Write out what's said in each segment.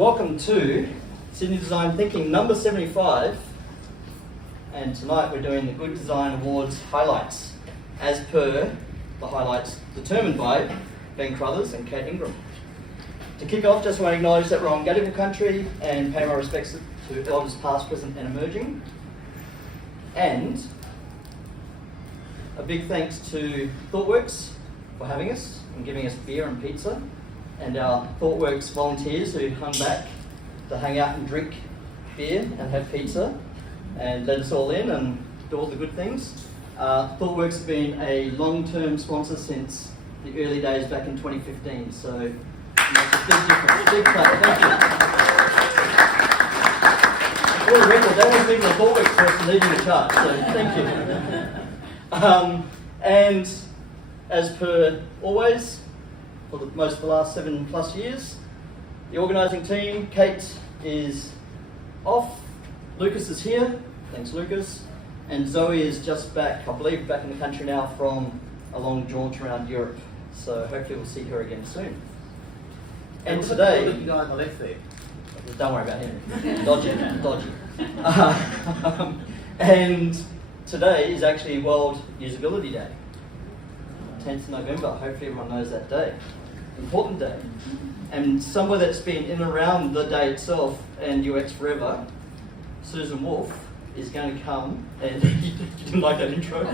Welcome to Sydney Design Thinking number 75, and tonight we're doing the Good Design Awards highlights as per the highlights determined by Ben Crothers and Kate Ingram. To kick off, just want to acknowledge that we're on Gadigal country and pay my respects to elders past, present and emerging. And a big thanks to Thoughtworks for having us and giving us beer and pizza, and our Thoughtworks volunteers who hung back to hang out and drink beer and have pizza and let us all in and do all the good things. Thoughtworks have been a long-term sponsor since the early days back in 2015, so it makes a big difference. Big clap, thank you. For the record, that wasn't even a Thoughtworks person leading the charge, so thank you. And as per always, for most of the last 7+ years, the organising team, Kate is off, Lucas is here, thanks Lucas, and Zoe is just back, I believe back in the country now from a long jaunt around Europe, so hopefully we'll see her again soon. And today, the guy on the left there. Don't worry about him, dodgy. And today is actually World Usability Day, 10th November, hopefully everyone knows that day. Important day. And somewhere that's been in and around the day itself and UX forever, Susan Wolfe is going to come and you didn't like that intro?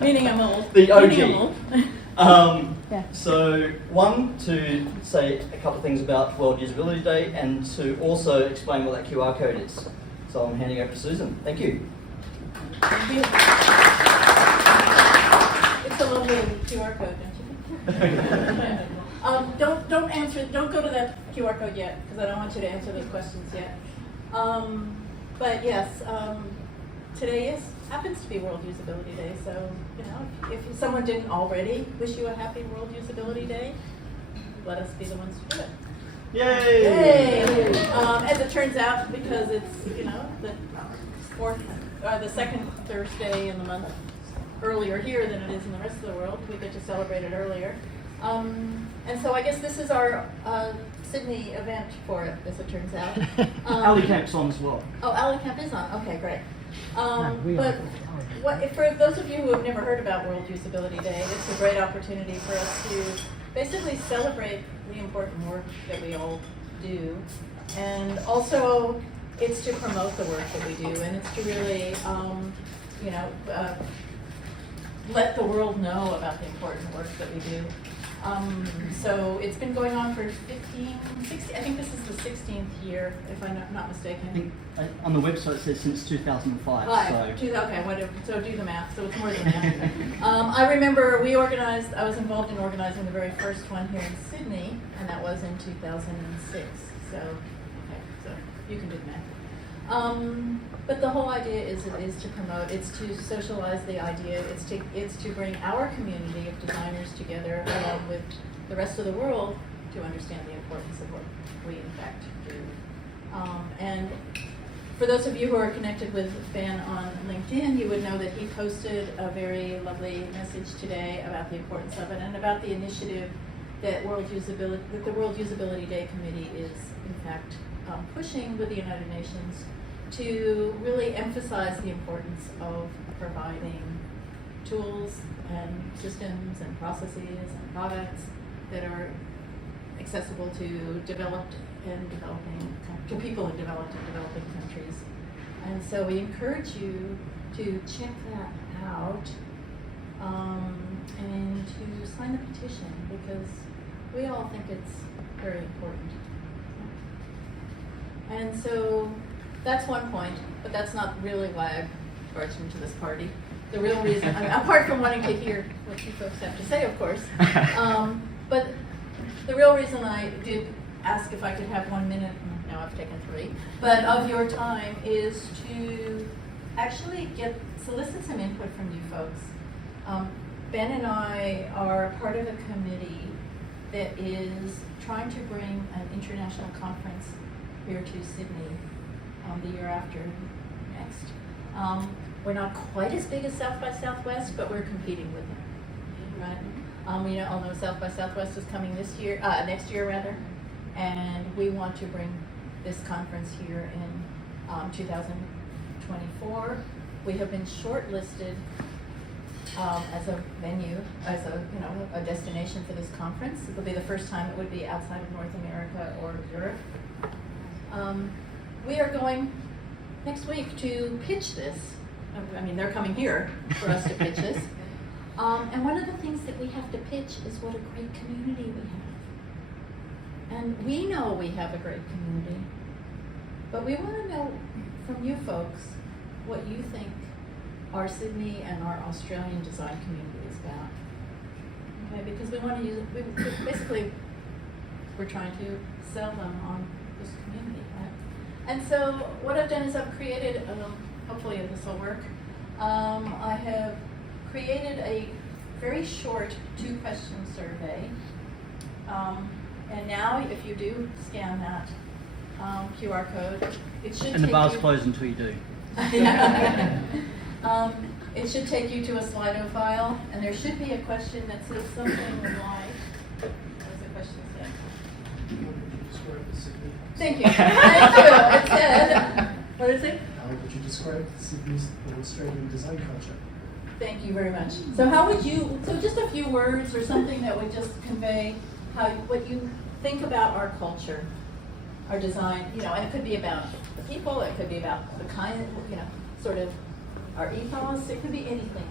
Meaning I'm old. The OG. Meaning I'm old. Yeah. So one, to say a couple of things about World Usability Day and to also explain what that QR code is. So I'm handing over to Susan. Thank you. Thank you. It's a lovely QR code, don't you think? Don't go to that QR code yet, because I don't want you to answer those questions yet. But yes, today happens to be World Usability Day, so if someone didn't already wish you a happy World Usability Day, let us be the ones to do it. Yay! Yay! As it turns out, because it's the second Thursday in the month earlier here than it is in the rest of the world, we get to celebrate it earlier. And so I guess this is our Sydney event for it, as it turns out. Ali Camp's on as well. Oh, Ali Camp is on. Okay, great. But for those of you who have never heard about World Usability Day, it's a great opportunity for us to basically celebrate the important work that we all do. And also, it's to promote the work that we do, and it's to really, let the world know about the important work that we do. So it's been going on for 16, I think this is the 16th year, if I'm not mistaken. I think on the website it says since 2005. Okay, whatever. So do the math. So it's more than that. I remember I was involved in organizing the very first one here in Sydney, and that was in 2006. So you can do the math. But the whole idea is to promote, it's to socialize the idea, it's to bring our community of designers together along with the rest of the world to understand the importance of what we in fact do. And for those of you who are connected with Ben on LinkedIn, you would know that he posted a very lovely message today about the importance of it and about the initiative that the World Usability Day Committee is in fact pushing with the United Nations to really emphasize the importance of providing tools and systems and processes and products that are accessible to people in developed and developing countries. And so we encourage you to check that out and to sign the petition, because we all think it's very important. And so that's one point, but that's not really why I barged into this party. The real reason, apart from wanting to hear what you folks have to say, of course, but the real reason I did ask if I could have 1 minute, now I've taken 3, but of your time is to actually solicit some input from you folks. Ben and I are part of a committee that is trying to bring an international conference here to Sydney the year after next. We're not quite as big as South by Southwest, but we're competing with them, right? Although South by Southwest is coming next year rather, and we want to bring this conference here in 2024. We have been shortlisted as a venue, as a destination for this conference. It will be the first time it would be outside of North America or Europe. We are going next week to pitch this. I mean, they're coming here for us to pitch this. And one of the things that we have to pitch is what a great community we have. And we know we have a great community, but we want to know from you folks what you think our Sydney and our Australian design community is about. Okay, because we want to use it, basically, we're trying to sell them on this community, right? And so what I've done is I've created, hopefully this will work, I have created a very short 2-question survey. And now if you do scan that QR code, it should And the take bar's you- closed until you do. It should take you to a Slido file, and there should be a question that says something like, what does the question say? Thank you. Thank you. It said, what is it? How would you describe Sydney's Australian design culture? Thank you very much. So how would you, so just a few words or something that would just convey what you think about our culture, our design, and it could be about the people, it could be about the kind, sort of our ethos, it could be anything.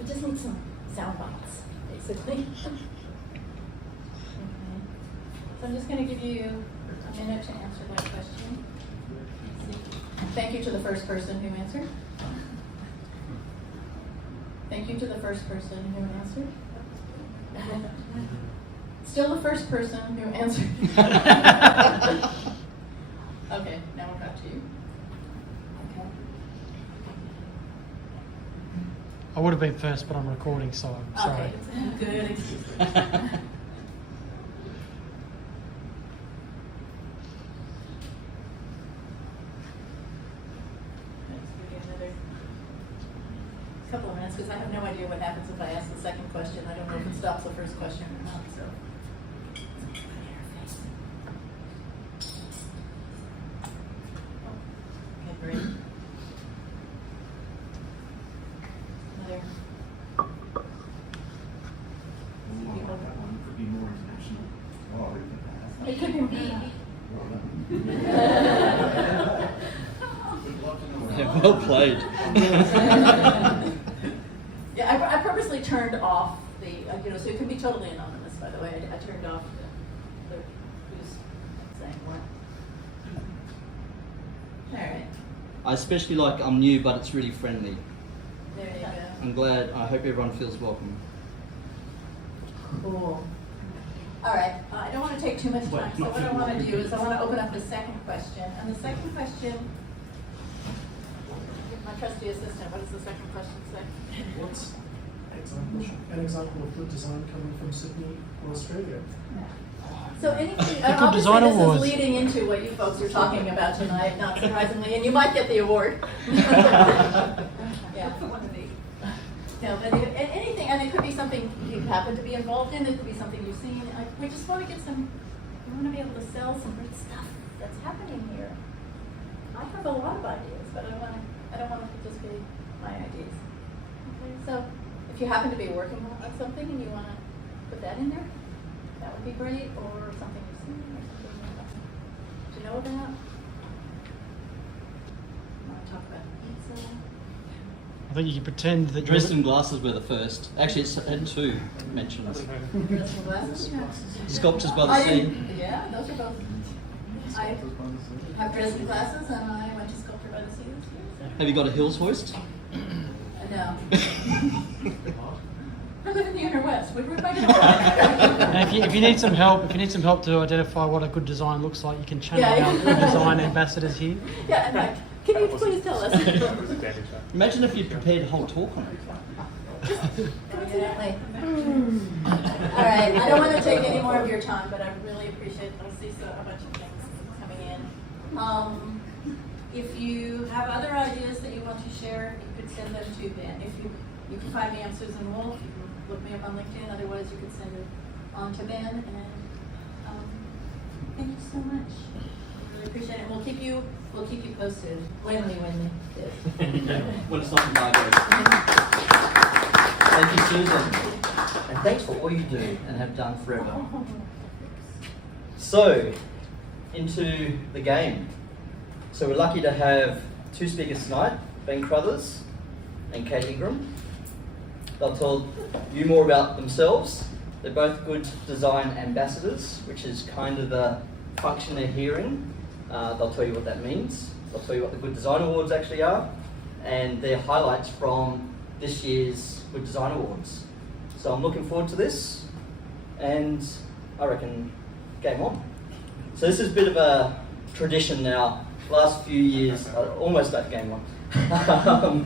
We just need some sound bites, basically. Okay. So I'm just going to give you a minute to answer that question. Thank you to the first person who answered. Thank you to the first person who answered. Still the first person who answered. Okay, now we're back to you. Okay. I would have been first, but I'm recording, so I'm sorry. Okay, good excuse. Couple of minutes, because I have no idea what happens if I ask the second question. I don't know if it stops the first question or not, so. Okay, great. Another. Could be more international. It could be. Yeah, well played. Yeah, I purposely turned off the, so it can be totally anonymous, by the way. I turned off the who's saying what. All right. I especially like I'm new, but it's really friendly. There you go. I'm glad. I hope everyone feels welcome. Cool. All right. I don't want to take too much time, so what I want to do is I want to open up the second question. And the second question, my trusty assistant, what does the second question say? What's an example of good design coming from Sydney or Australia? So anything, Good obviously Design this Awards. is leading into what you folks are talking about tonight, not surprisingly, and you might get the award. Yeah. No, but anything, and it could be something you happen to be involved in, it could be something you've seen. We just want to get some, we want to be able to sell some great stuff that's happening here. I have a lot of ideas, but I don't want it to just be my ideas. Okay, so if you happen to be working on something and you want to put that in there, that would be great, or something you've seen, or something to know about. You want to talk about pizza? I think you can pretend that Dresden glasses were the first. Actually, it's had 2 mentions. Dresden glasses? Sculptures by the I sea. didn't- Yeah, those are both. I have Dresden glasses and I went to Sculpture by the Sea this year. Have you got a hills hoist? No. I live in the inner west. We're right in And if you need some help, to identify what a good design looks like, you can channel Yeah. our good design ambassadors here. Yeah, and like, can you please tell us? Imagine if you'd prepared a whole talk on it. Coincidentally. All right, I don't want to take any more of your time, but I really appreciate it. I see a bunch of things coming in. If you have other ideas that you want to share, you could send them to Ben. If you can find me on Susan Wolfe, you can look me up on LinkedIn. Otherwise, you could send it on to Ben, and Thank you so much. Really appreciate it. We'll keep you posted when it is. When it's not in my days. Thank you, Susan. And thanks for all you do and have done forever. So, into the game. So we're lucky to have two speakers tonight, Ben Crothers and Kate Ingram. They'll tell you more about themselves. They're both good design ambassadors, which is kind of the function they're hearing. They'll tell you what that means. They'll tell you what the Good Design Awards actually are, and their highlights from this year's Good Design Awards. So I'm looking forward to this, and I reckon game on. So this is a bit of a tradition now. Last few years, almost at game on.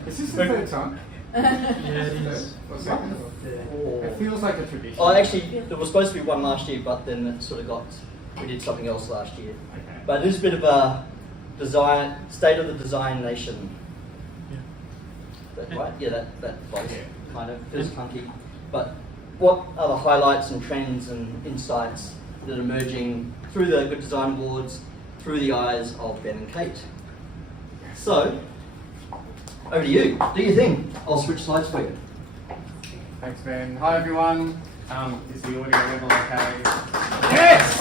Is this the third time? Yeah, it is. Or second? It feels like a tradition. Oh, actually, there was supposed to be one last year, but then it sort of we did something else last year. Okay. But it is a bit of a state of the design nation. Yeah. Is that right? Yeah, that voice Yeah. kind of feels clunky. But what are the highlights and trends and insights that are emerging through the Good Design Awards, through the eyes of Ben and Kate? So, over to you. Do your thing. I'll switch slides for you. Thanks, Ben. Hi, everyone. Is the audio level okay? Yes!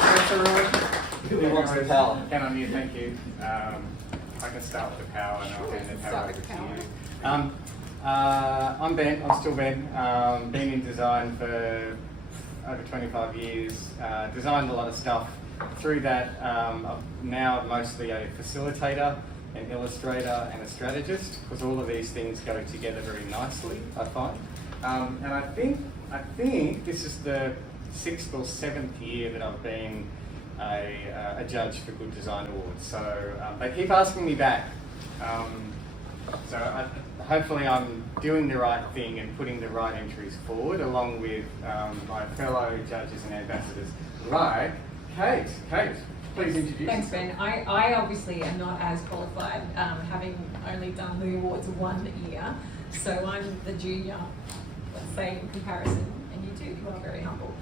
Thanks, everyone. Who wants the power? Can unmute, thank you. I can start with the power and I'll hand the power over to you. I'm Ben. I'm still Ben. Been in design for over 25 years. Designed a lot of stuff. Through that, I'm now mostly a facilitator, an illustrator, and a strategist, because all of these things go together very nicely, I find. And I think this is the 6th or 7th year that I've been a judge for Good Design Awards. So they keep asking me back. Hopefully I'm doing the right thing and putting the right entries forward, along with my fellow judges and ambassadors, like Kate, please introduce Thanks, yourself. Ben. I obviously am not as qualified, having only done the awards 1 year. So I'm the junior, let's say, in comparison, and you are very humble.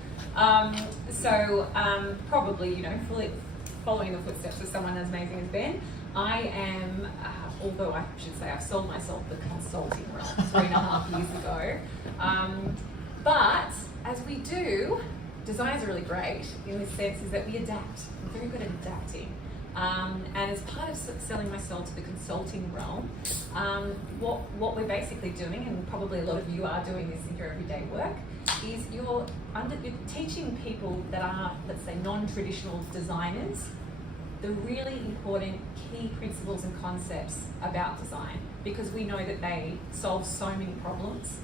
Probably, fully following the footsteps of someone as amazing as Ben. I am, although I should say I've sold myself the consulting realm 3.5 years ago. But as we do, designers are really great in the sense is that we adapt. We're very good at adapting. And as part of selling myself to the consulting realm, what we're basically doing, and probably a lot of you are doing this in your everyday work, is you're teaching people that are, let's say, non-traditional designers the really important key principles and concepts about design, because we know that they solve so many problems.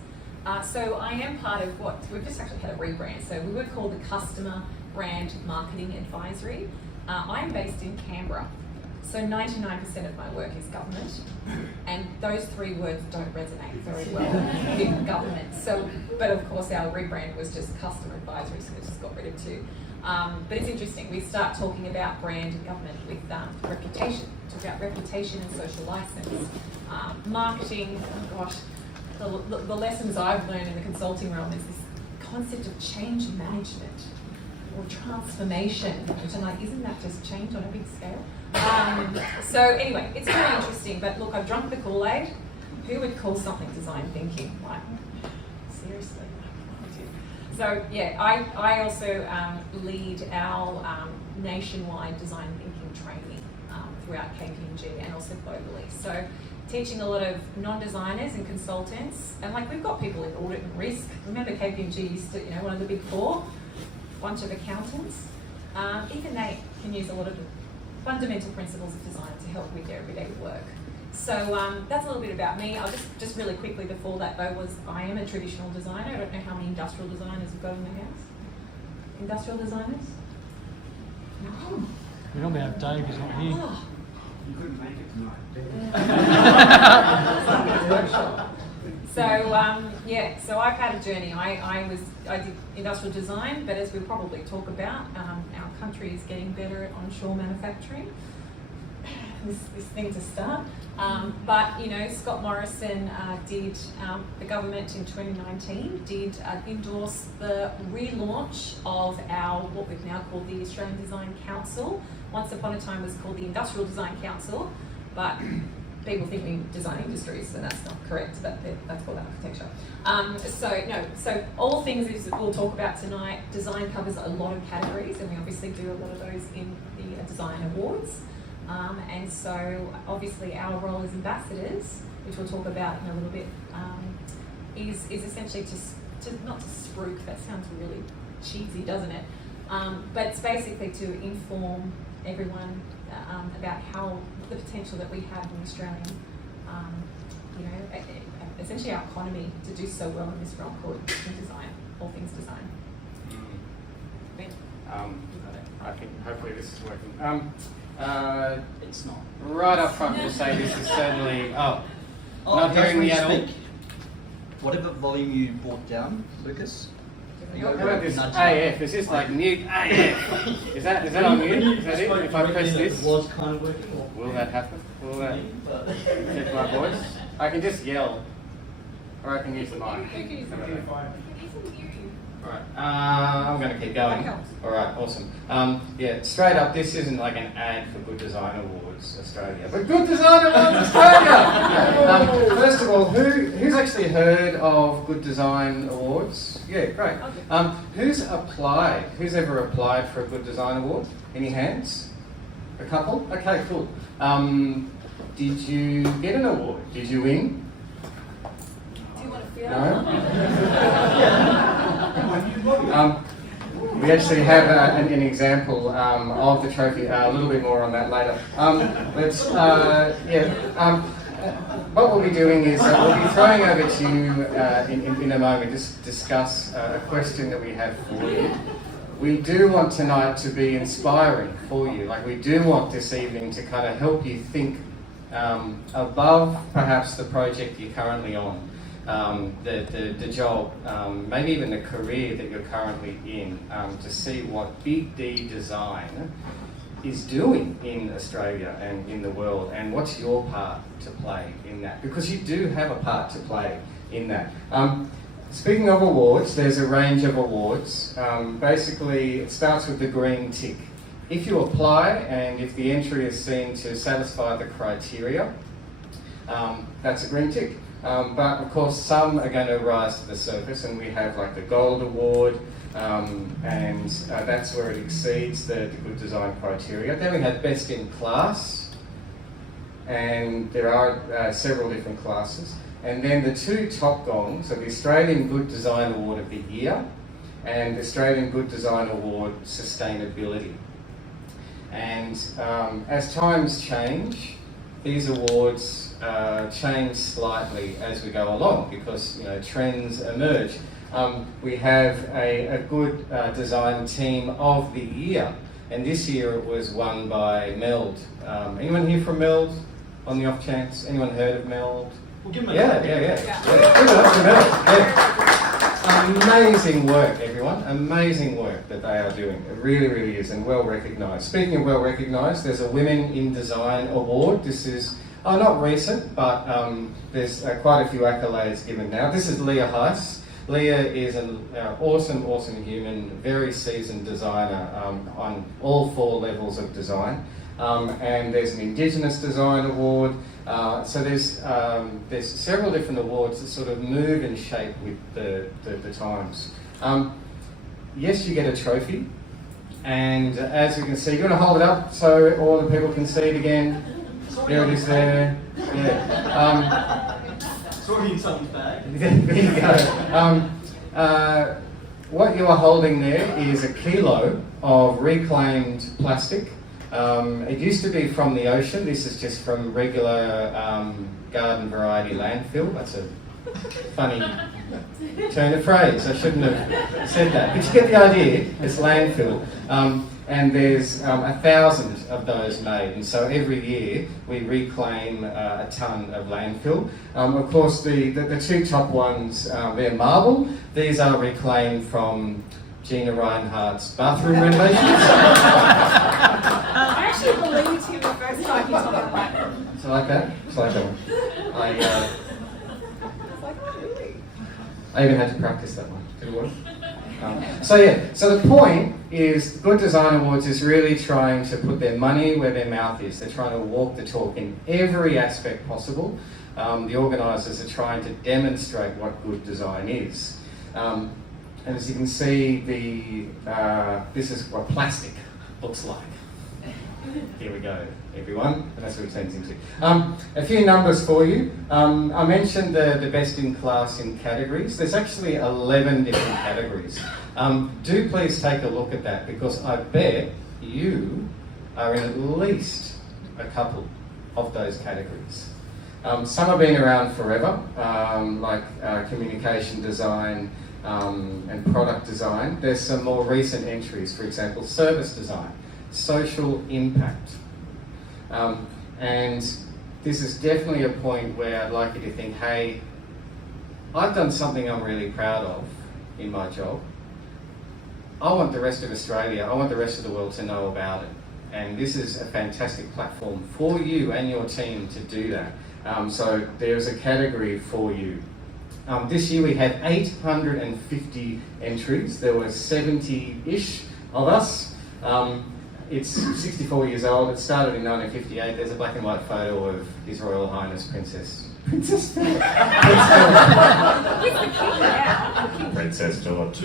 So I am part of we've just actually had a rebrand. So we were called the Customer Brand Marketing Advisory. I'm based in Canberra. So 99% of my work is government. And those 3 words don't resonate very well with government. But of course our rebrand was just Customer Advisory, so we just got rid of 2. But it's interesting, we start talking about brand and government with reputation. Talk about reputation and social license. Marketing, oh gosh. The lessons I've learned in the consulting realm is this concept of change management or transformation, which I'm like, isn't that just change on a big scale? So anyway, it's very interesting, but look, I've drunk the Kool-Aid. Who would call something design thinking? Like, seriously? So yeah, I also lead our nationwide design thinking training throughout KPMG and also globally. So teaching a lot of non-designers and consultants, and like we've got people in audit and risk. Remember KPMG used to, one of the big 4, bunch of accountants. Even they can use a lot of the fundamental principles of design to help with their everyday work. So that's a little bit about me. I'll just really quickly before that though I am a traditional designer. I don't know how many industrial designers we've got in the house. Industrial designers? No. We normally have Dave, he's not here. Oh. You couldn't make it tonight. So I've had a journey. I did industrial design, but as we'll probably talk about, our country is getting better at onshore manufacturing. this thing to start. But you know, Scott Morrison the government in 2019 did endorse the relaunch of what we've now called the Australian Design Council. Once upon a time, it was called the Industrial Design Council, but people think we design industries, so that's not correct. That's called architecture. So all things is we'll talk about tonight. Design covers a lot of categories, and we obviously do a lot of those in the design awards. And so obviously our role as ambassadors, which we'll talk about in a little bit, is essentially not to spruik. That sounds really cheesy, doesn't it? But it's basically to inform everyone about how the potential that we have in Australian, essentially our economy to do so well in this realm called design, all things design. Ben, you got it. I think hopefully this is working. It's not. Right up front, we'll say this is certainly. Not that's hearing when me you at all. speak. Whatever volume you brought down, Lucas. How about this AF? Is this like mute AF? Is that on mute? Is that it? If I press this, was kind of working. Or will that happen? Will that but affect my voice? I can just yell, or I can use the mic. Alright, I'm going to keep going. That helps. Alright, awesome. Yeah, straight up, this isn't like an ad for Good Design Awards Australia, but Good Design Awards Australia! First of all, who's actually heard of Good Design Awards? Yeah, great. Who's applied? Who's ever applied for a Good Design Award? Any hands? A couple? Okay, cool. Did you get an award? Did you win? Do you want to feel We actually have an example of the trophy. A little bit more on that later. What we'll be doing is we'll be throwing over to you in a moment to discuss a question that we have for you. We do want tonight to be inspiring for you. Like, we do want this evening to kind of help you think above perhaps the project you're currently on. The job, maybe even the career that you're currently in, to see what Big D Design is doing in Australia and in the world, and what's your part to play in that, because you do have a part to play in that. Speaking of awards, there's a range of awards. Basically, it starts with the green tick. If you apply and if the entry is seen to satisfy the criteria, that's a green tick. But of course, some are going to rise to the surface, and we have like the Gold Award, and that's where it exceeds the good design criteria. Then we have Best in Class, and there are several different classes. And then the two top gongs are the Australian Good Design Award of the Year and the Australian Good Design Award Sustainability. And as times change, these awards change slightly as we go along, because trends emerge. We have a good design team of the year, and this year it was won by Meld. Anyone here from Meld on the off chance? Anyone heard of Meld? we'll give them a Yeah. Good enough for Meld. Yeah. Amazing work, everyone. Amazing work that they are doing. It really, really is, and well recognised. Speaking of well recognised, there's a Women in Design Award. This is not recent, but there's quite a few accolades given now. This is Leah Heiss. Leah is an awesome human, very seasoned designer on all 4 levels of design. And there's an Indigenous Design Award. So there's several different awards that sort of move and shape with the times. Yes, you get a trophy, and as you can see, you're going to hold it up so all the people can see it again. There it is there. Yeah. Sorry in someone's bag. There you go. What you are holding there is a kilo of reclaimed plastic. It used to be from the ocean. This is just from regular garden variety landfill. That's a funny turn of phrase. I shouldn't have said that. But you get the idea. It's landfill. And there's 1,000 of those made. And so every year we reclaim a tonne of landfill. Of course, the 2 top ones, they're marble. These are reclaimed from Gina Reinhardt's bathroom renovations. I actually believed him the first time he told me you like that? Just like that one. It's like, oh, really? I even had to practice that one. Did it work? So the point is, Good Design Awards is really trying to put their money where their mouth is. They're trying to walk the talk in every aspect possible. The organisers are trying to demonstrate what good design is. And as you can see, this is what plastic looks like. Here we go, everyone, and that's what it turns into. A few numbers for you. I mentioned the best in class in categories. There's actually 11 different categories. Do please take a look at that, because I bet you are in at least a couple of those categories. Some have been around forever, like communication design and product design. There's some more recent entries, for example, service design, social impact. And this is definitely a point where I'd like you to think, hey, I've done something I'm really proud of in my job. I want the rest of Australia, I want the rest of the world to know about it. And this is a fantastic platform for you and your team to do that. So there's a category for you. This year we had 850 entries. There were 70-ish of us. It's 64 years old. It started in 1958. There's a black and white photo of His Royal Highness Princess Philip. Princess Philip.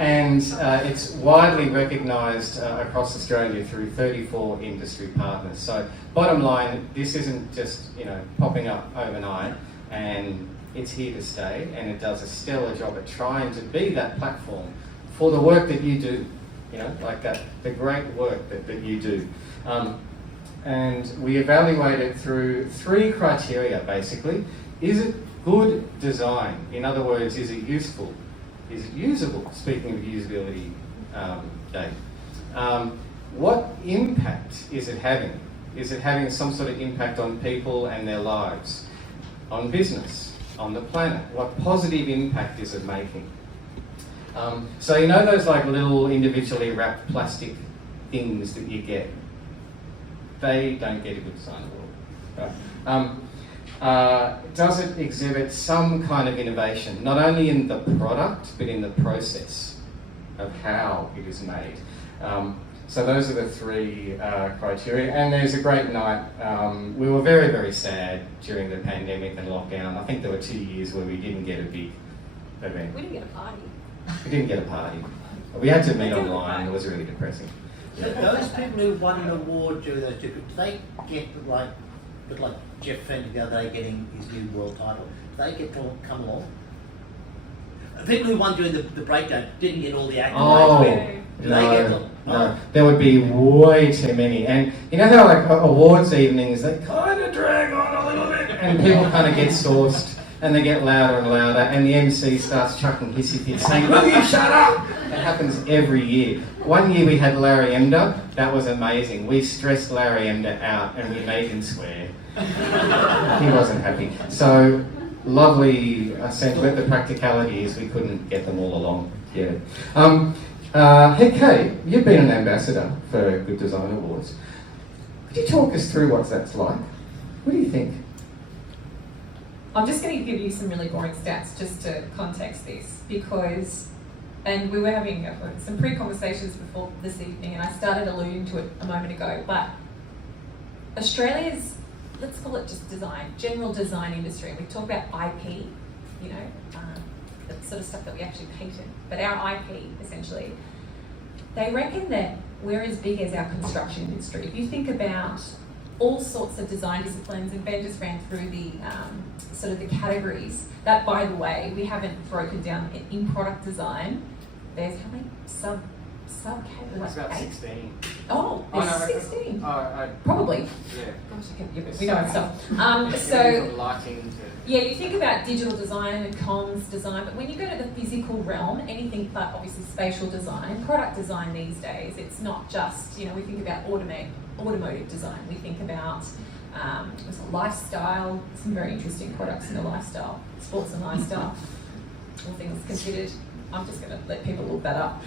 And it's widely recognised across Australia through 34 industry partners. So bottom line, this isn't just popping up overnight, and it's here to stay, and it does a stellar job at trying to be that platform for the work that you do. Like that, the great work that you do. And we evaluate it through 3 criteria, basically. Is it good design? In other words, is it useful? Is it usable? Speaking of usability, Dave. What impact is it having? Is it having some sort of impact on people and their lives? On business? On the planet? What positive impact is it making? So those like little individually wrapped plastic things that you get? They don't get a Good Design Award. Right? Does it exhibit some kind of innovation, not only in the product, but in the process of how it is made? So those are the 3 criteria. And there's a great night. We were very, very sad during the pandemic and lockdown. I think there were 2 years where we didn't get a big event. We didn't get a party. We didn't get a party. We had to meet online. It was really depressing. So those people who won an award during those 2 groups, do they get like Jeff Fenton the other day getting his new world title? Do they get to come along? People who won during the breakdown didn't get all the accolades. No. There would be way too many. And how like awards evenings, they kind of drag on a little bit, and people kind of get sourced. And they get louder and louder, and the MC starts chucking hissy fits, saying, "Will you shut up?" It happens every year. One year we had Larry Emder. That was amazing. We stressed Larry Emder out, and we made him swear. He wasn't happy. So, lovely sentiment. The practicality is we couldn't get them all along. Yeah. Hey, Kate, you've been an ambassador for Good Design Awards. Could you talk us through what that's like? What do you think? I'm just going to give you some really boring stats just to context this, and we were having some pre-conversations before this evening, and I started alluding to it a moment ago, but Australia's, let's call it just general design industry. We talk about IP, the sort of stuff that we actually patent, but our IP, essentially, they reckon that we're as big as our construction industry. If you think about all sorts of design disciplines, and Ben just ran through the sort of the categories. That, by the way, we haven't broken down in product design. There's how many subcategories? It's about 16. Oh, there's 16. Probably. Yeah. Gosh, we know our stuff. So lighting. Yeah, you think about digital design and comms design, but when you go to the physical realm, anything but obviously spatial design, product design these days, it's not just, we think about automotive design. We think about lifestyle, some very interesting products in the lifestyle, sports and lifestyle, all things considered. I'm just going to let people look that up.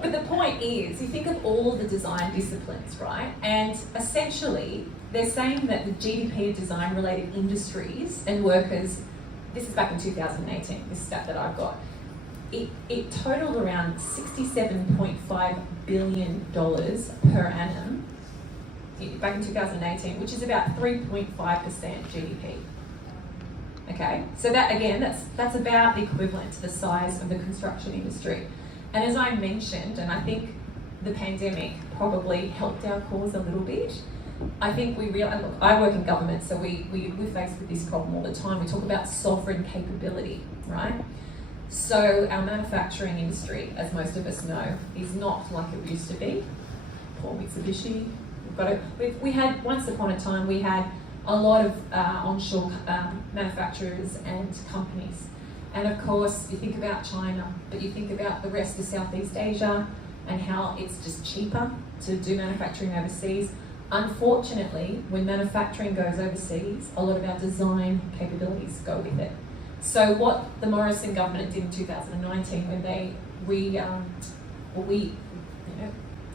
But the point point is, you think of all the design disciplines, right? And essentially, they're saying that the GDP of design-related industries and workers, this is back in 2018, this stat that I've got, it totaled around $67.5 billion per annum back in 2018, which is about 3.5% GDP. Okay, so that again, that's about the equivalent to the size of the construction industry. And as I mentioned, and I think the pandemic probably helped our cause a little bit, I think we realize, look, I work in government, so we're faced with this problem all the time. We talk about sovereign capability, right? So our manufacturing industry, as most of us know, is not like it used to be. Poor Mitsubishi. We had, once upon a time, we had a lot of onshore manufacturers and companies. And of course, you think about China, but you think about the rest of Southeast Asia and how it's just cheaper to do manufacturing overseas. Unfortunately, when manufacturing goes overseas, a lot of our design capabilities go with it. So what the Morrison government did in 2019 when they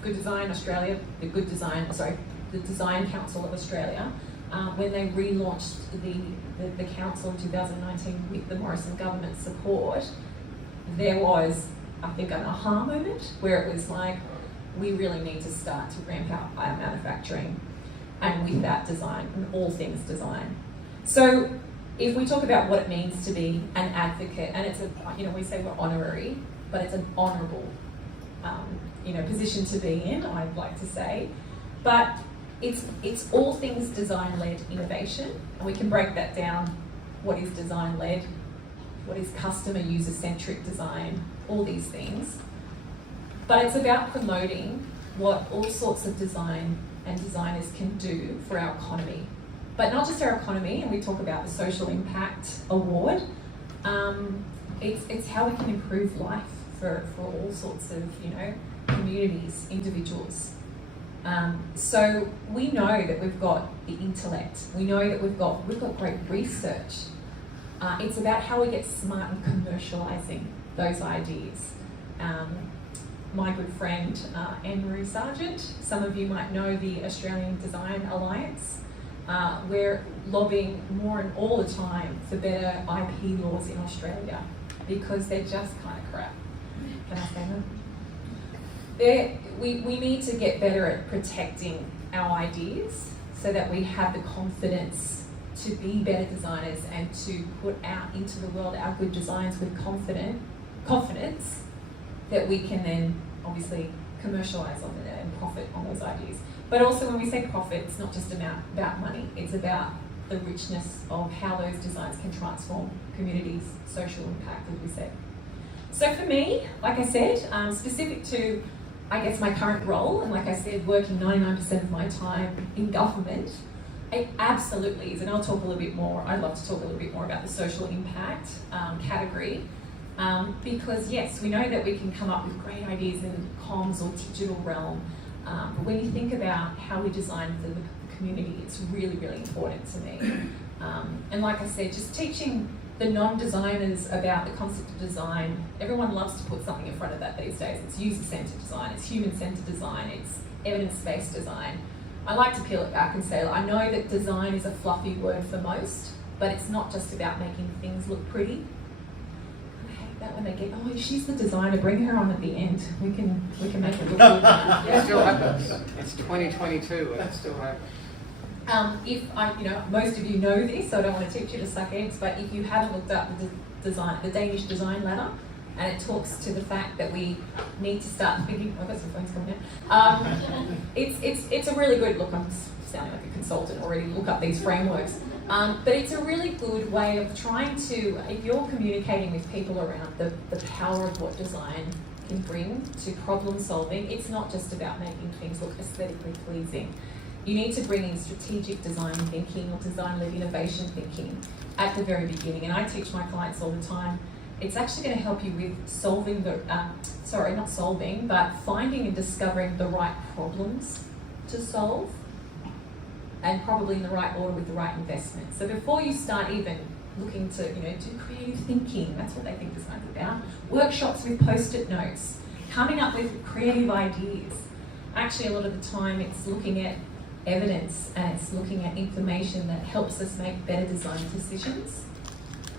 Good Design Australia, the Design Council of Australia, when they relaunched the council in 2019 with the Morrison government support, there was, I think, an aha moment where it was like, we really need to start to ramp up our manufacturing, and with that design, and all things design. So if we talk about what it means to be an advocate, and it's we say we're honorary, but it's an honourable, position to be in, I'd like to say. But it's all things design-led innovation, and we can break that down. What is design-led? What is customer user-centric design? All these things. But it's about promoting what all sorts of design and designers can do for our economy. But not just our economy, and we talk about the Social Impact Award, it's how we can improve life for all sorts of, communities, individuals. So we know that we've got the intellect. We know that we've got great research. It's about how we get smart in commercialising those ideas. My good friend Anne-Marie Sargent, some of you might know the Australian Design Alliance. We're lobbying more and all the time for better IP laws in Australia because they're just kind of crap. Can I say that? We need to get better at protecting our ideas so that we have the confidence to be better designers and to put out into the world our good designs with confidence that we can then obviously commercialise on it and profit on those ideas. But also when we say profit, it's not just about money, it's about the richness of how those designs can transform communities, social impact, as we said. So for me, like I said, specific to, I guess, my current role, and like I said, working 99% of my time in government, it absolutely is, and I'll talk a little bit more, I'd love to talk a little bit more about the social impact category, because yes, we know that we can come up with great ideas in comms or digital realm, but when you think about how we design for the community, it's really, really important to me. And like I said, just teaching the non-designers about the concept of design. Everyone loves to put something in front of that these days. It's user-centered design, it's human-centered design, it's evidence-based design. I like to peel it back and say, I know that design is a fluffy word for most, but it's not just about making things look pretty. I hate that when they get, oh, she's the designer, bring her on at the end. We can make it look good. It still happens. It's 2022 and it still happens. Most of you know this, so I don't want to teach you to suck eggs, but if you haven't looked up the Danish design ladder, and it talks to the fact that we need to start thinking, I've got some phones coming in. It's a really good, look, I'm sounding like a consultant already, look up these frameworks. But it's a really good way of trying to, if you're communicating with people around the power of what design can bring to problem solving, it's not just about making things look aesthetically pleasing. You need to bring in strategic design thinking or design-led innovation thinking at the very beginning. And I teach my clients all the time, it's actually going to help you with solving but finding and discovering the right problems to solve, and probably in the right order with the right investment. So before you start even looking to, do creative thinking, that's what they think design's about. Workshops with post-it notes, coming up with creative ideas. Actually, a lot of the time it's looking at evidence and it's looking at information that helps us make better design decisions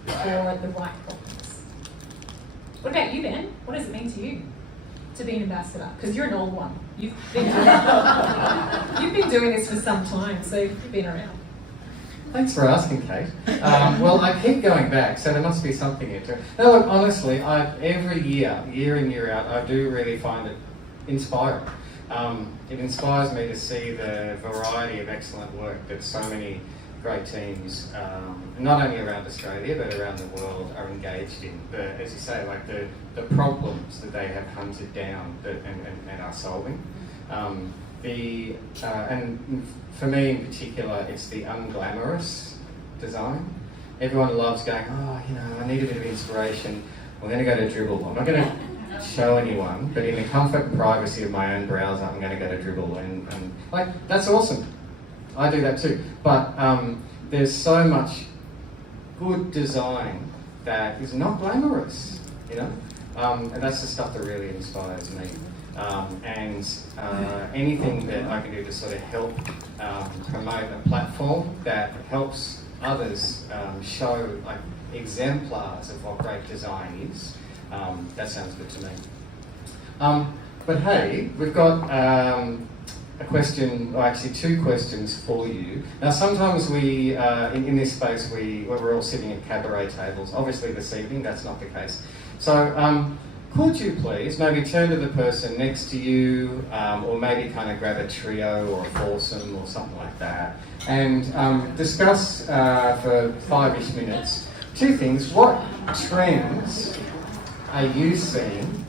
for the right problems. What about you, Ben? What does it mean to you to be an ambassador? Because you're an old one. You've been doing this for some time, so you've been around. Thanks for asking, Kate. Well, I keep going back, so there must be something into it. No, look, honestly, every year in, year out, I do really find it inspiring. It inspires me to see the variety of excellent work that so many great teams, not only around Australia but around the world, are engaged in. As you say, like the problems that they have hunted down and are solving. And for me in particular, it's the unglamorous design. Everyone loves going, oh, you know, I need a bit of inspiration. We're going to go to Dribble. I'm not going to show anyone, but in the comfort and privacy of my own browser, I'm going to go to Dribble. And like, that's awesome. I do that too. But there's so much good design that is not glamorous, you know? And that's the stuff that really inspires me. Anything that I can do to sort of help promote a platform that helps others show like exemplars of what great design is, that sounds good to me. But hey, we've got a question, or actually two questions for you. Now sometimes we, in this space, we're all sitting at cabaret tables. Obviously this evening that's not the case. So could you please maybe turn to the person next to you, or maybe kind of grab a trio or a foursome or something like that, and discuss for 5-ish minutes two things. What trends are you seeing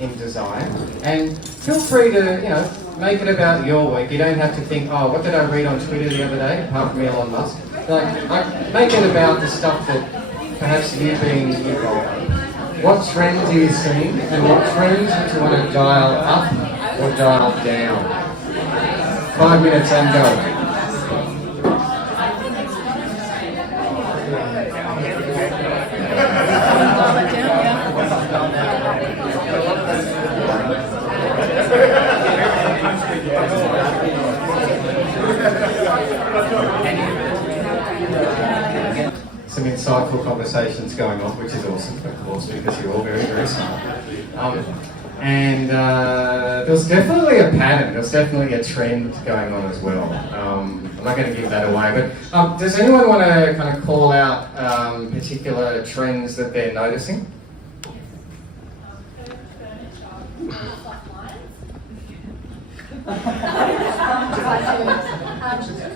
in design? And feel free to, you know, make it about your week. You don't have to think, oh, what did I read on Twitter the other day, apart from Elon Musk? Like make it about the stuff that perhaps you've been involved in. What trends are you seeing, and what trends do you want to dial up or dial down? 5 minutes and go. Some insightful conversations going on, which is awesome, of course, because you're all very, very smart. There's definitely a pattern, there's definitely a trend going on as well. I'm not going to give that away, but does anyone want to kind of call out particular trends that they're noticing?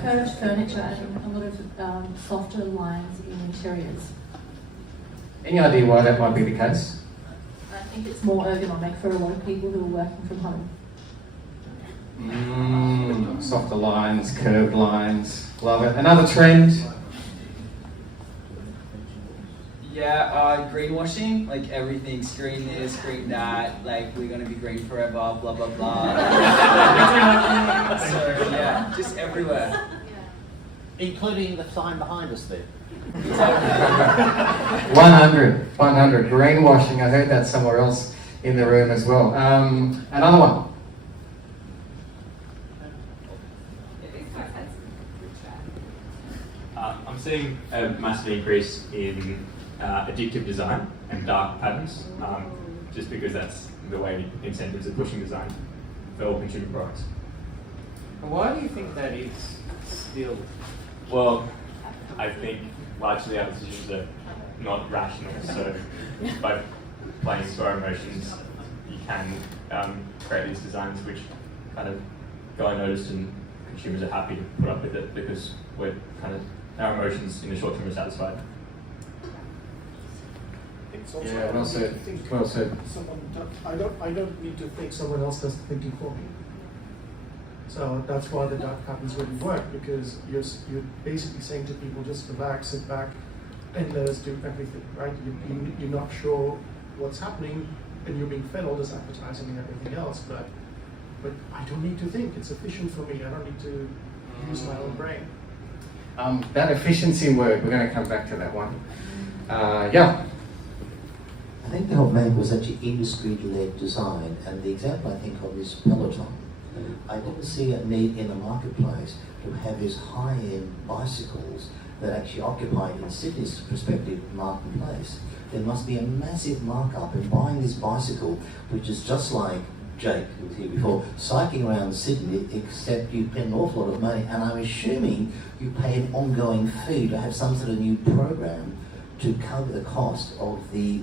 Curved furniture and a lot of softer lines in interiors. Any idea why that might be the case? I think it's more ergonomic for a lot of people who are working from home. Softer lines, curved lines, love it. Another trend? Yeah, greenwashing, like everything's green this, green that, like we're gonna be green forever, blah blah blah. So yeah, just everywhere. Including the sign behind us there. 100. Greenwashing, I heard that somewhere else in the room as well. Another one. I'm seeing a massive increase in addictive design and dark patterns, just because that's the way incentives are pushing design for all consumer products. Why do you think that is still? Well, I think largely our decisions are not rational, so by playing to our emotions, you can create these designs which kind of go unnoticed, and consumers are happy to put up with it because we're kind of, our emotions in the short term are satisfied. Yeah, well said. Well said. I don't need to think, someone else does the thinking for me. So that's why the dark patterns really work, because you're basically saying to people, just relax, sit back, and let us do everything, right? You're not sure what's happening, and you're being fed all this advertising and everything else, but I don't need to think. It's efficient for me. I don't need to use my own brain. That efficiency word, we're going to come back to that one. Yeah. I think the whole main was actually industry-led design, and the example I think of is Peloton. I didn't see a need in the marketplace to have these high-end bicycles that actually occupy, in Sydney's perspective, marketplace. There must be a massive markup in buying this bicycle, which is just like Jake, who was here before, cycling around Sydney, except you pay an awful lot of money, and I'm assuming you pay an ongoing fee to have some sort of new program to cover the cost of the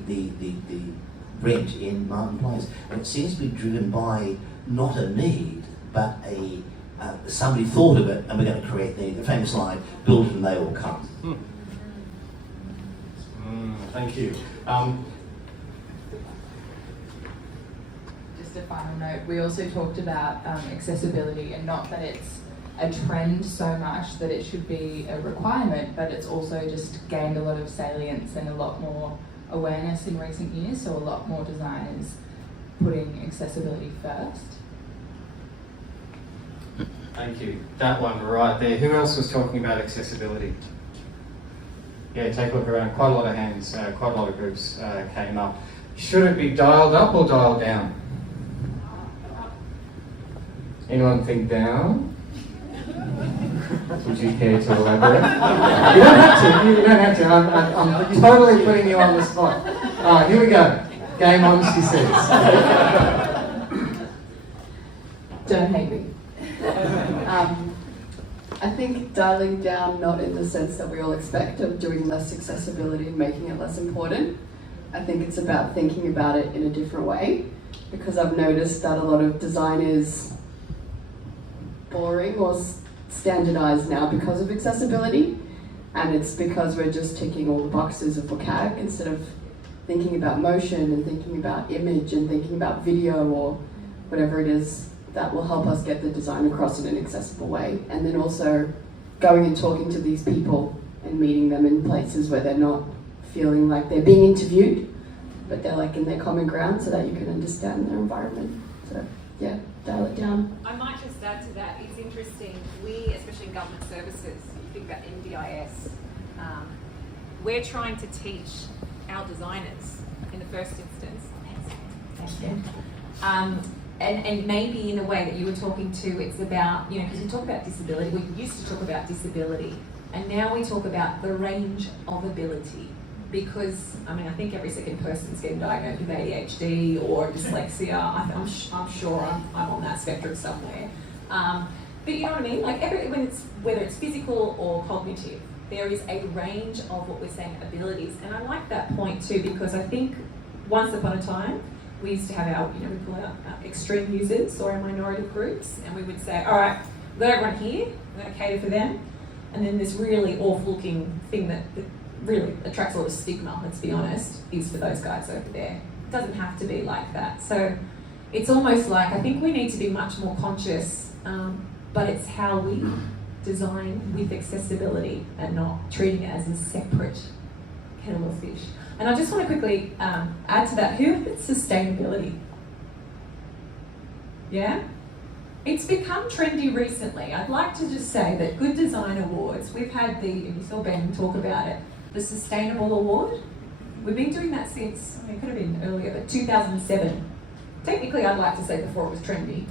rent in Martin Place. And it seems to be driven by not a need, but somebody thought of it, and we're going to create the famous line, build it and they will come. Thank you. Just a final note, we also talked about accessibility, and not that it's a trend so much that it should be a requirement, but it's also just gained a lot of salience and a lot more awareness in recent years, so a lot more designers putting accessibility first. Thank you. That one right there. Who else was talking about accessibility? Yeah, take a look around. Quite a lot of hands, quite a lot of groups came up. Should it be dialed up or dialed down? Anyone think down? Would you care to elaborate? You don't have to. You don't have to. I'm totally putting you on the spot. All right, here we go. Game on, she says. Don't hate me. I think dialing down, not in the sense that we all expect of doing less accessibility and making it less important. I think it's about thinking about it in a different way, because I've noticed that a lot of design is boring or standardized now because of accessibility, and it's because we're just ticking all the boxes of vocab instead of thinking about motion and thinking about image and thinking about video or whatever it is that will help us get the design across in an accessible way. And then also going and talking to these people and meeting them in places where they're not feeling like they're being interviewed, but they're like in their common ground, so that you can understand their environment. So yeah, dial it down. I might just add to that, it's interesting, we, especially in government services, you think about NDIS, we're trying to teach our designers in the first instance, and maybe in a way that you were talking to, it's about, you know, because we talk about disability, we used to talk about disability, and now we talk about the range of ability. Because, I mean, I think every second person's getting diagnosed with ADHD or dyslexia. I'm sure I'm on that spectrum somewhere. But you know what I mean? Like, whether it's physical or cognitive, there is a range of what we're saying abilities. And I like that point too, because I think once upon a time, we used to have our, you know, we call out extreme users or our minority groups, and we would say, all right, we've got everyone here, we're going to cater for them. And then this really awful-looking thing that really attracts a lot of stigma, let's be honest, is for those guys over there. It doesn't have to be like that. So it's almost like, I think we need to be much more conscious, but it's how we design with accessibility and not treating it as a separate kettle of fish. And I just want to quickly add to that, who is sustainability? Yeah? It's become trendy recently. I'd like to just say that Good Design Awards, we've had and you saw Ben talk about it, the Sustainable Award. We've been doing that since, I mean, it could have been earlier, but 2007. Technically, I'd like to say before it was trendy.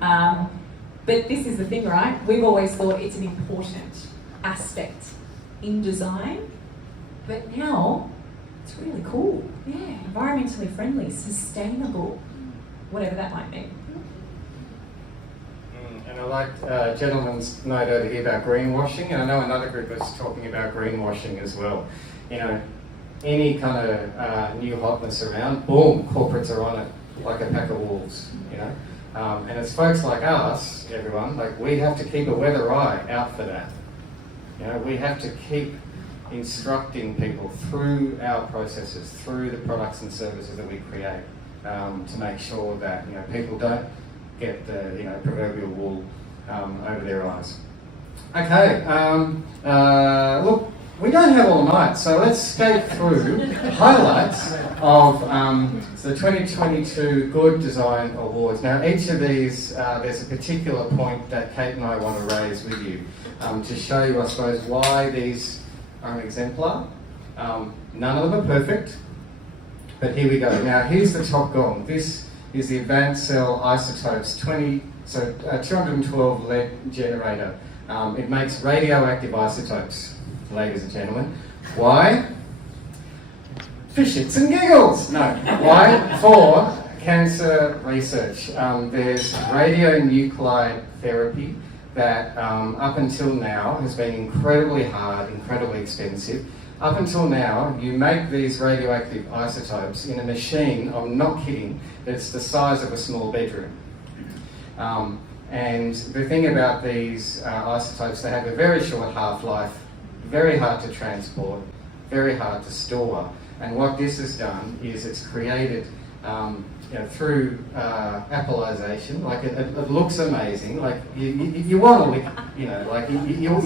But this is the thing, right? We've always thought it's an important aspect in design, but now it's really cool. Yeah, environmentally friendly, sustainable, whatever that might mean. And I liked a gentleman's note over here about greenwashing, and I know another group is talking about greenwashing as well. You know, any kind of new hotness around, boom, corporates are on it like a pack of wolves, you know. And it's folks like us, everyone, like we have to keep a weather eye out for that. You know, we have to keep instructing people through our processes, through the products and services that we create, to make sure that, you know, people don't get the, you know, proverbial wool over their eyes. Okay, look, we don't have all night, so let's skate through highlights of the 2022 Good Design Awards. Now, each of these, there's a particular point that Kate and I want to raise with you to show you, I suppose, why these are an exemplar. None of them are perfect. But here we go. Now here's the top gong. This is the advanced cell isotopes 212 lead generator. It makes radioactive isotopes, ladies and gentlemen. Why? For shits and giggles. No. Why? For cancer research. There's radionuclide therapy that up until now has been incredibly hard, incredibly expensive. Up until now, you make these radioactive isotopes in a machine, I'm not kidding, that's the size of a small bedroom. And the thing about these isotopes, they have a very short half-life, very hard to transport, very hard to store. And what this has done is it's created, through appleization, like it looks amazing. Like you want to lick, you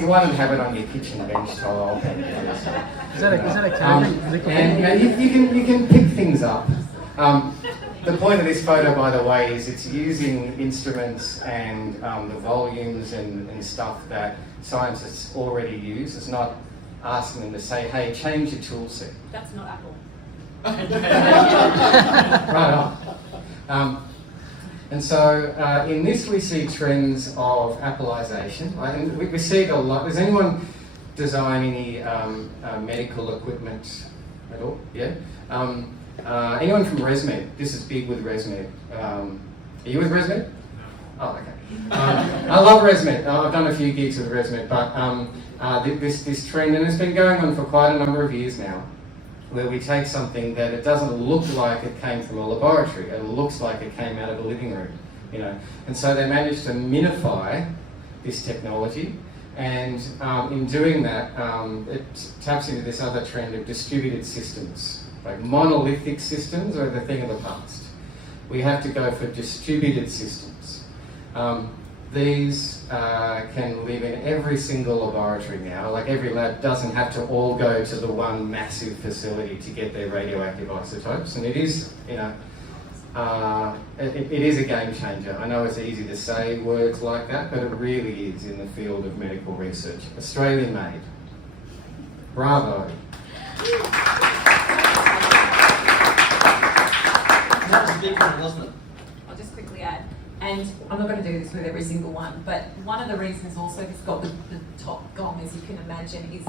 want to have it on your kitchen bench tile. Is that a camera? And you can pick things up. The point of this photo, by the way, is it's using instruments and the volumes and stuff that scientists already use. It's not asking them to say, hey, change your tool set. That's not Apple. Right on. And so in this we see trends of appleization. And we see it a lot. Does anyone design any medical equipment at all? Yeah? Anyone from ResMed? This is big with ResMed. Are you with ResMed? Oh, okay. I love ResMed. I've done a few gigs with ResMed, but this trend, and it's been going on for quite a number of years now, where we take something that it doesn't look like it came from a laboratory, it looks like it came out of a living room, And so they managed to minify this technology, and in doing that, it taps into this other trend of distributed systems. Like monolithic systems are the thing of the past. We have to go for distributed systems. These can live in every single laboratory now. Like every lab doesn't have to all go to the one massive facility to get their radioactive isotopes. And it is, it is a game changer. I know it's easy to say words like that, but it really is in the field of medical research. Australian made. Bravo. That was a big one, wasn't it? I'll just quickly add, and I'm not going to do this with every single one, but one of the reasons also it's got the top gong, as you can imagine, is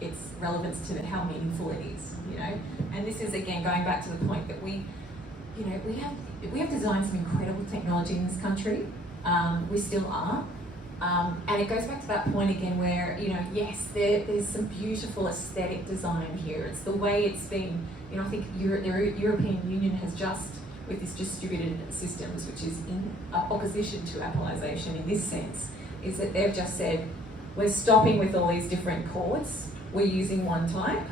its relevance to how meaningful it is, And this is again going back to the point that we have designed some incredible technology in this country. We still are. And it goes back to that point again where, yes, there's some beautiful aesthetic design here. It's the way it's been, I think the European Union has just, with this distributed systems, which is in opposition to appleization in this sense, is that they've just said, we're stopping with all these different cords, we're using one type.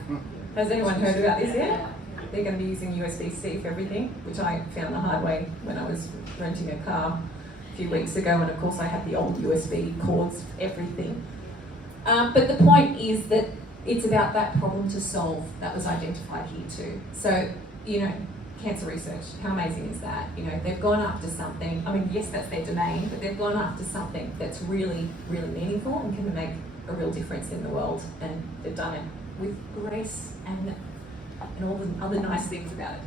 Has anyone heard about this yet? They're going to be using USB-C for everything, which I found the hard way when I was renting a car a few weeks ago, and of course I had the old USB cords for everything. But the point is that it's about that problem to solve that was identified here too. So, cancer research, how amazing is that? They've gone after something, yes, that's their domain, but they've gone after something that's really, really meaningful and can make a real difference in the world, and they've done it with grace and all the other nice things about it.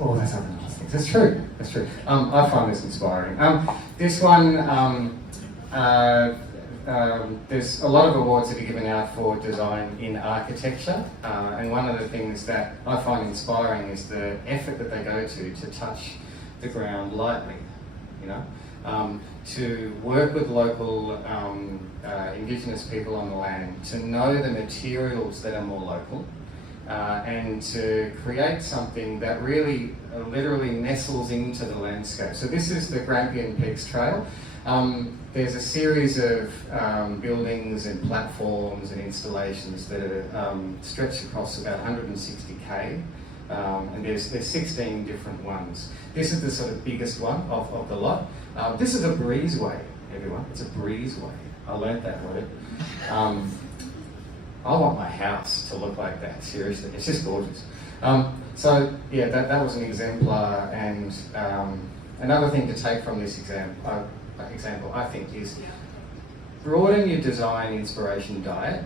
Oh, that's other nice things. That's true. That's true. I find this inspiring. This one, there's a lot of awards that are given out for design in architecture, and one of the things that I find inspiring is the effort that they go to touch the ground lightly. To work with local Indigenous people on the land, to know the materials that are more local. And to create something that really literally nestles into the landscape. So this is the Grampian Peaks Trail. There's a series of buildings and platforms and installations that are stretched across about 160k, and there's 16 different ones. This is the sort of biggest one of the lot. This is a breezeway, everyone. It's a breezeway. I learnt that word. I want my house to look like that, seriously. It's just gorgeous. So, yeah, that was an exemplar, and another thing to take from this example, I think, is broaden your design inspiration diet.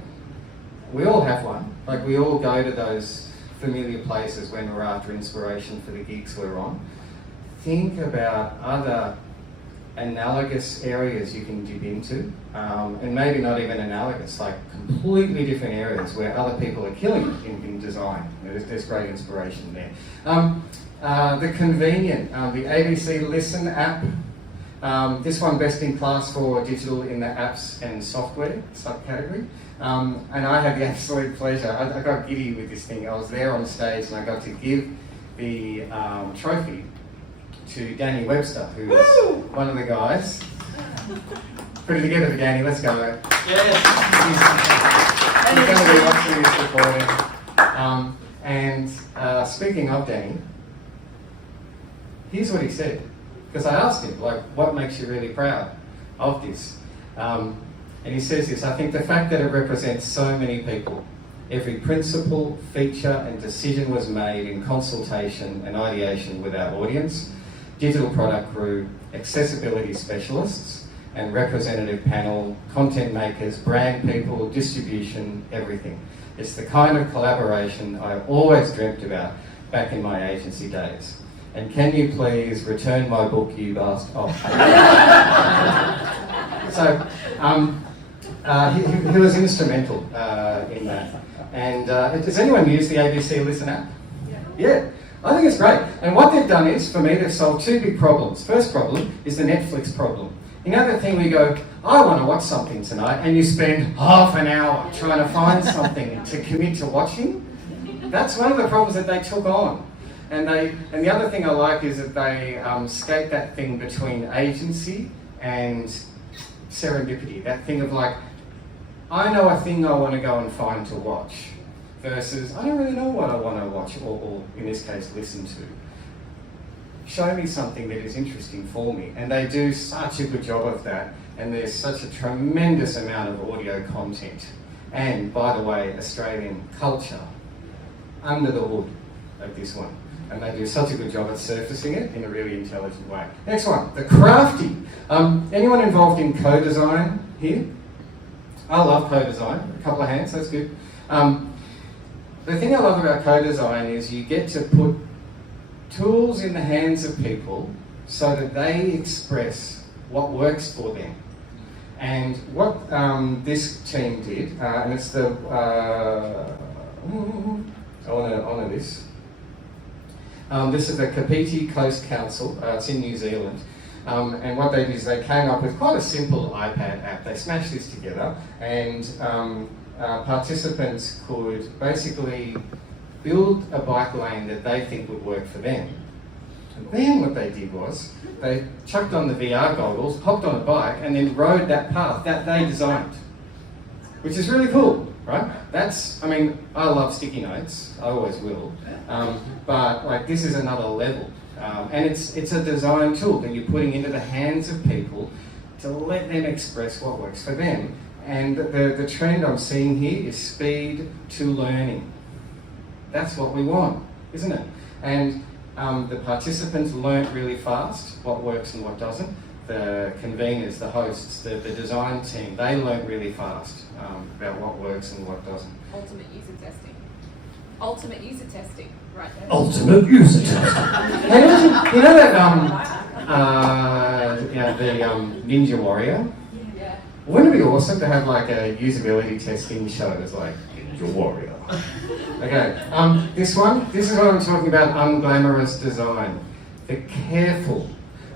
We all have one. Like, we all go to those familiar places when we're after inspiration for the gigs we're on. Think about other analogous areas you can dip into, and maybe not even analogous, like completely different areas where other people are killing it in design. There's great inspiration there. The convenient, the ABC Listen app. This one best in class for digital in the apps and software subcategory. And I had the absolute pleasure, I got giddy with this thing. I was there on stage and I got to give the trophy to Danny Webster, who is one of the guys. Put it together for Danny, let's go. Yes. He's going to be watching this recording. Speaking of Danny, here's what he said. Because I asked him, like, what makes you really proud of this? And he says this: I think the fact that it represents so many people. Every principle, feature and decision was made in consultation and ideation with our audience, digital product crew, accessibility specialists, and representative panel, content makers, brand people, distribution, everything. It's the kind of collaboration I've always dreamt about back in my agency days. And can you please return my book, you bastard? Oh. So, he was instrumental in that. And does anyone use the ABC Listen app? Yeah. I think it's great. And what they've done is, for me, they've solved two big problems. First problem is the Netflix problem. You know the thing where you go, I want to watch something tonight, and you spend half an hour trying to find something to commit to watching? That's one of the problems that they took on. And the other thing I like is that they skate that thing between agency and serendipity. That thing of like, I know a thing I want to go and find to watch, versus I don't really know what I want to watch, or in this case, listen to. Show me something that is interesting for me. And they do such a good job of that. And there's such a tremendous amount of audio content. And, by the way, Australian culture under the hood of this one. And they do such a good job at surfacing it in a really intelligent way. Next one, the crafty. Anyone involved in co-design here? I love co-design. A couple of hands, that's good. The thing I love about co-design is you get to put tools in the hands of people so that they express what works for them. And what this team did, and it's the, I want to honour this. This is the Kapiti Coast Council, it's in New Zealand. And what they did is they came up with quite a simple iPad app. They smashed this together, and participants could basically build a bike lane that they think would work for them. And then what they did was, they chucked on the VR goggles, hopped on a bike, and then rode that path that they designed. Which is really cool, right? I mean, I love sticky notes, I always will. But like, this is another level. And it's a design tool that you're putting into the hands of people to let them express what works for them. And the trend I'm seeing here is speed to learning. That's what we want, isn't it? And the participants learnt really fast what works and what doesn't. The conveners, the hosts, the design team, they learnt really fast about what works and what doesn't. Ultimate user testing. Ultimate user testing, right there. Ultimate user testing. Hey, you know that the Ninja Warrior? Yeah. Wouldn't it be awesome to have like a usability testing show that's like Ninja Warrior? Okay, this is what I'm talking about, unglamorous design. The careful.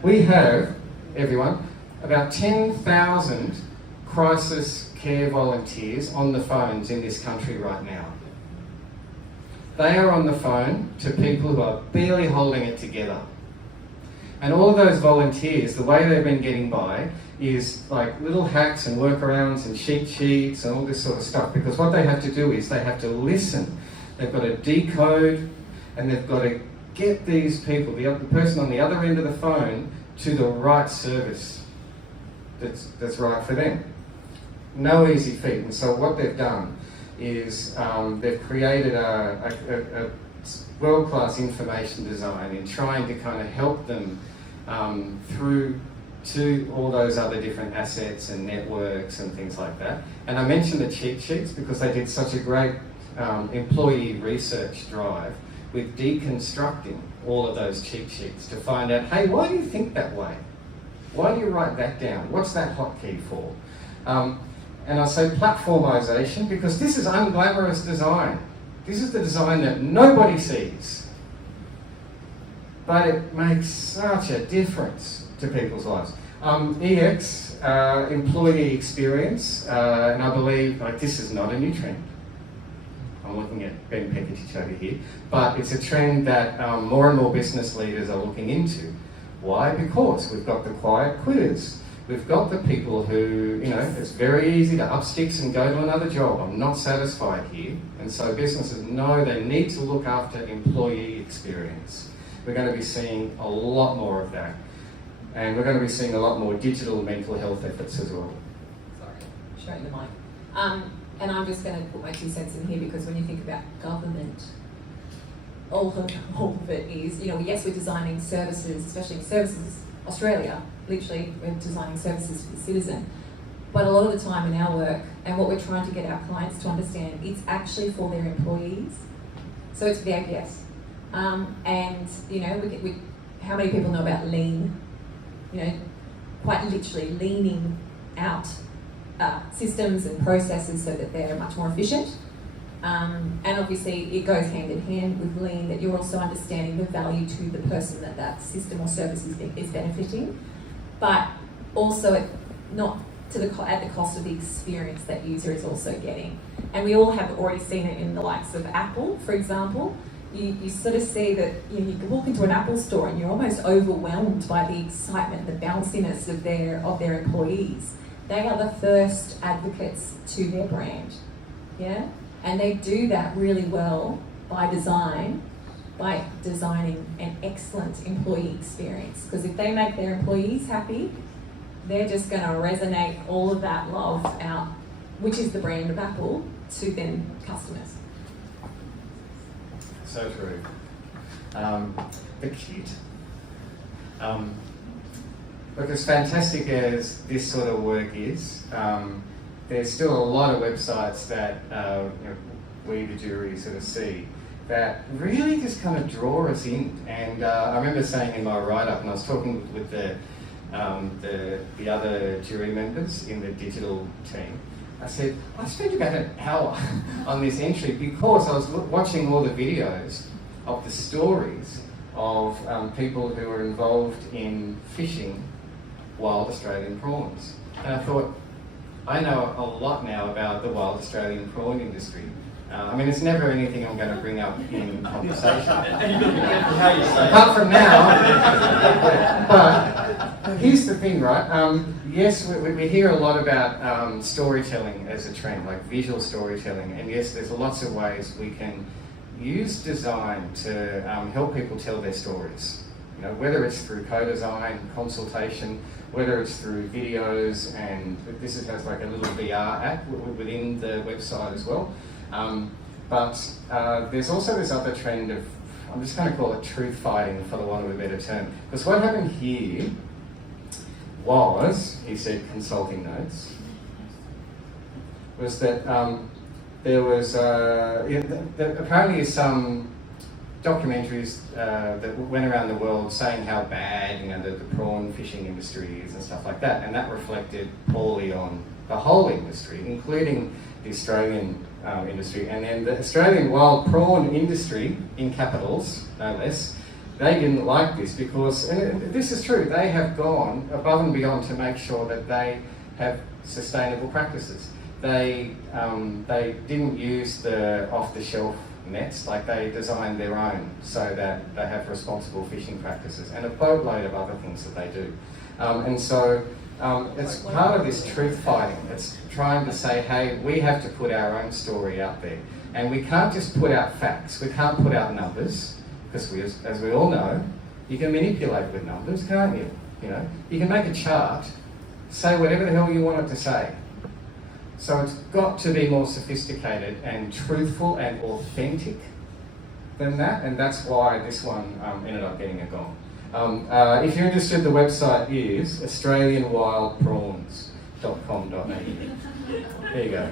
We have, everyone, about 10,000 crisis care volunteers on the phones in this country right now. They are on the phone to people who are barely holding it together. And all of those volunteers, the way they've been getting by is like little hacks and workarounds and cheat sheets and all this sort of stuff, because what they have to do is they have to listen. They've got to decode, and they've got to get these people, the person on the other end of the phone, to the right service that's right for them. No easy feat. And so what they've done is they've created a world-class information design in trying to kind of help them through to all those other different assets and networks and things like that. And I mentioned the cheat sheets because they did such a great employee research drive with deconstructing all of those cheat sheets to find out, hey, why do you think that way? Why do you write that down? What's that hotkey for? And I say platformization because this is unglamorous design. This is the design that nobody sees. But it makes such a difference to people's lives. EX, employee experience, and I believe this is not a new trend. I'm looking at Ben Pecotich over here, but it's a trend that more and more business leaders are looking into. Why? Because we've got the quiet quitters. We've got the people who, it's very easy to up sticks and go to another job. I'm not satisfied here. And so businesses know they need to look after employee experience. We're going to be seeing a lot more of that. And we're going to be seeing a lot more digital mental health efforts as well. Sorry, showing the mic. And I'm just going to put my 2 cents in here because when you think about government, all of it is, yes, we're designing services, especially services, Australia, literally, we're designing services for the citizen. But a lot of the time in our work, and what we're trying to get our clients to understand, it's actually for their employees. So it's for the APS. And, how many people know about lean? Quite literally leaning out systems and processes so that they're much more efficient. And obviously it goes hand in hand with lean, that you're also understanding the value to the person that system or service is benefiting, but also not at the cost of the experience that user is also getting. And we all have already seen it in the likes of Apple, for example. You sort of see that you can walk into an Apple store and you're almost overwhelmed by the excitement, the bounciness of their employees. They are the first advocates to their brand, yeah? And they do that really well by designing an excellent employee experience. Because if they make their employees happy, they're just going to resonate all of that love out, which is the brand of Apple, to then customers. So true. The kit. Look, as fantastic as this sort of work is, there's still a lot of websites that we, the jury, sort of see that really just kind of draw us in. And I remember saying in my write-up, and I was talking with the other jury members in the digital team, I said, I spent about an hour on this entry because I was watching all the videos of the stories of people who were involved in fishing wild Australian prawns. And I thought, I know a lot now about the wild Australian prawn industry. It's never anything I'm going to bring up in conversation. Apart from now. But here's the thing, right? Yes, we hear a lot about storytelling as a trend, like visual storytelling. And yes, there's lots of ways we can use design to help people tell their stories. Whether it's through co-design, consultation, whether it's through videos, and this has like a little VR app within the website as well. But there's also this other trend of, I'm just going to call it truth fighting for the want of a better term. Because what happened here was, he said consulting notes, was that there was, apparently some documentaries that went around the world saying how bad the prawn fishing industry is and stuff like that, and that reflected poorly on the whole industry, including the Australian industry. And then the Australian wild prawn industry, in capitals, no less, they didn't like this because, and this is true, they have gone above and beyond to make sure that they have sustainable practices. They didn't use the off-the-shelf nets, like they designed their own so that they have responsible fishing practices and a boatload of other things that they do. And so it's part of this truth fighting. It's trying to say, hey, we have to put our own story out there. And we can't just put out facts. We can't put out numbers, because as we all know, you can manipulate with numbers, can't you? You can make a chart, say whatever the hell you want it to say. So it's got to be more sophisticated and truthful and authentic than that, and that's why this one ended up getting a gong. If you're interested, the website is australianwildprawns.com.au. There you go.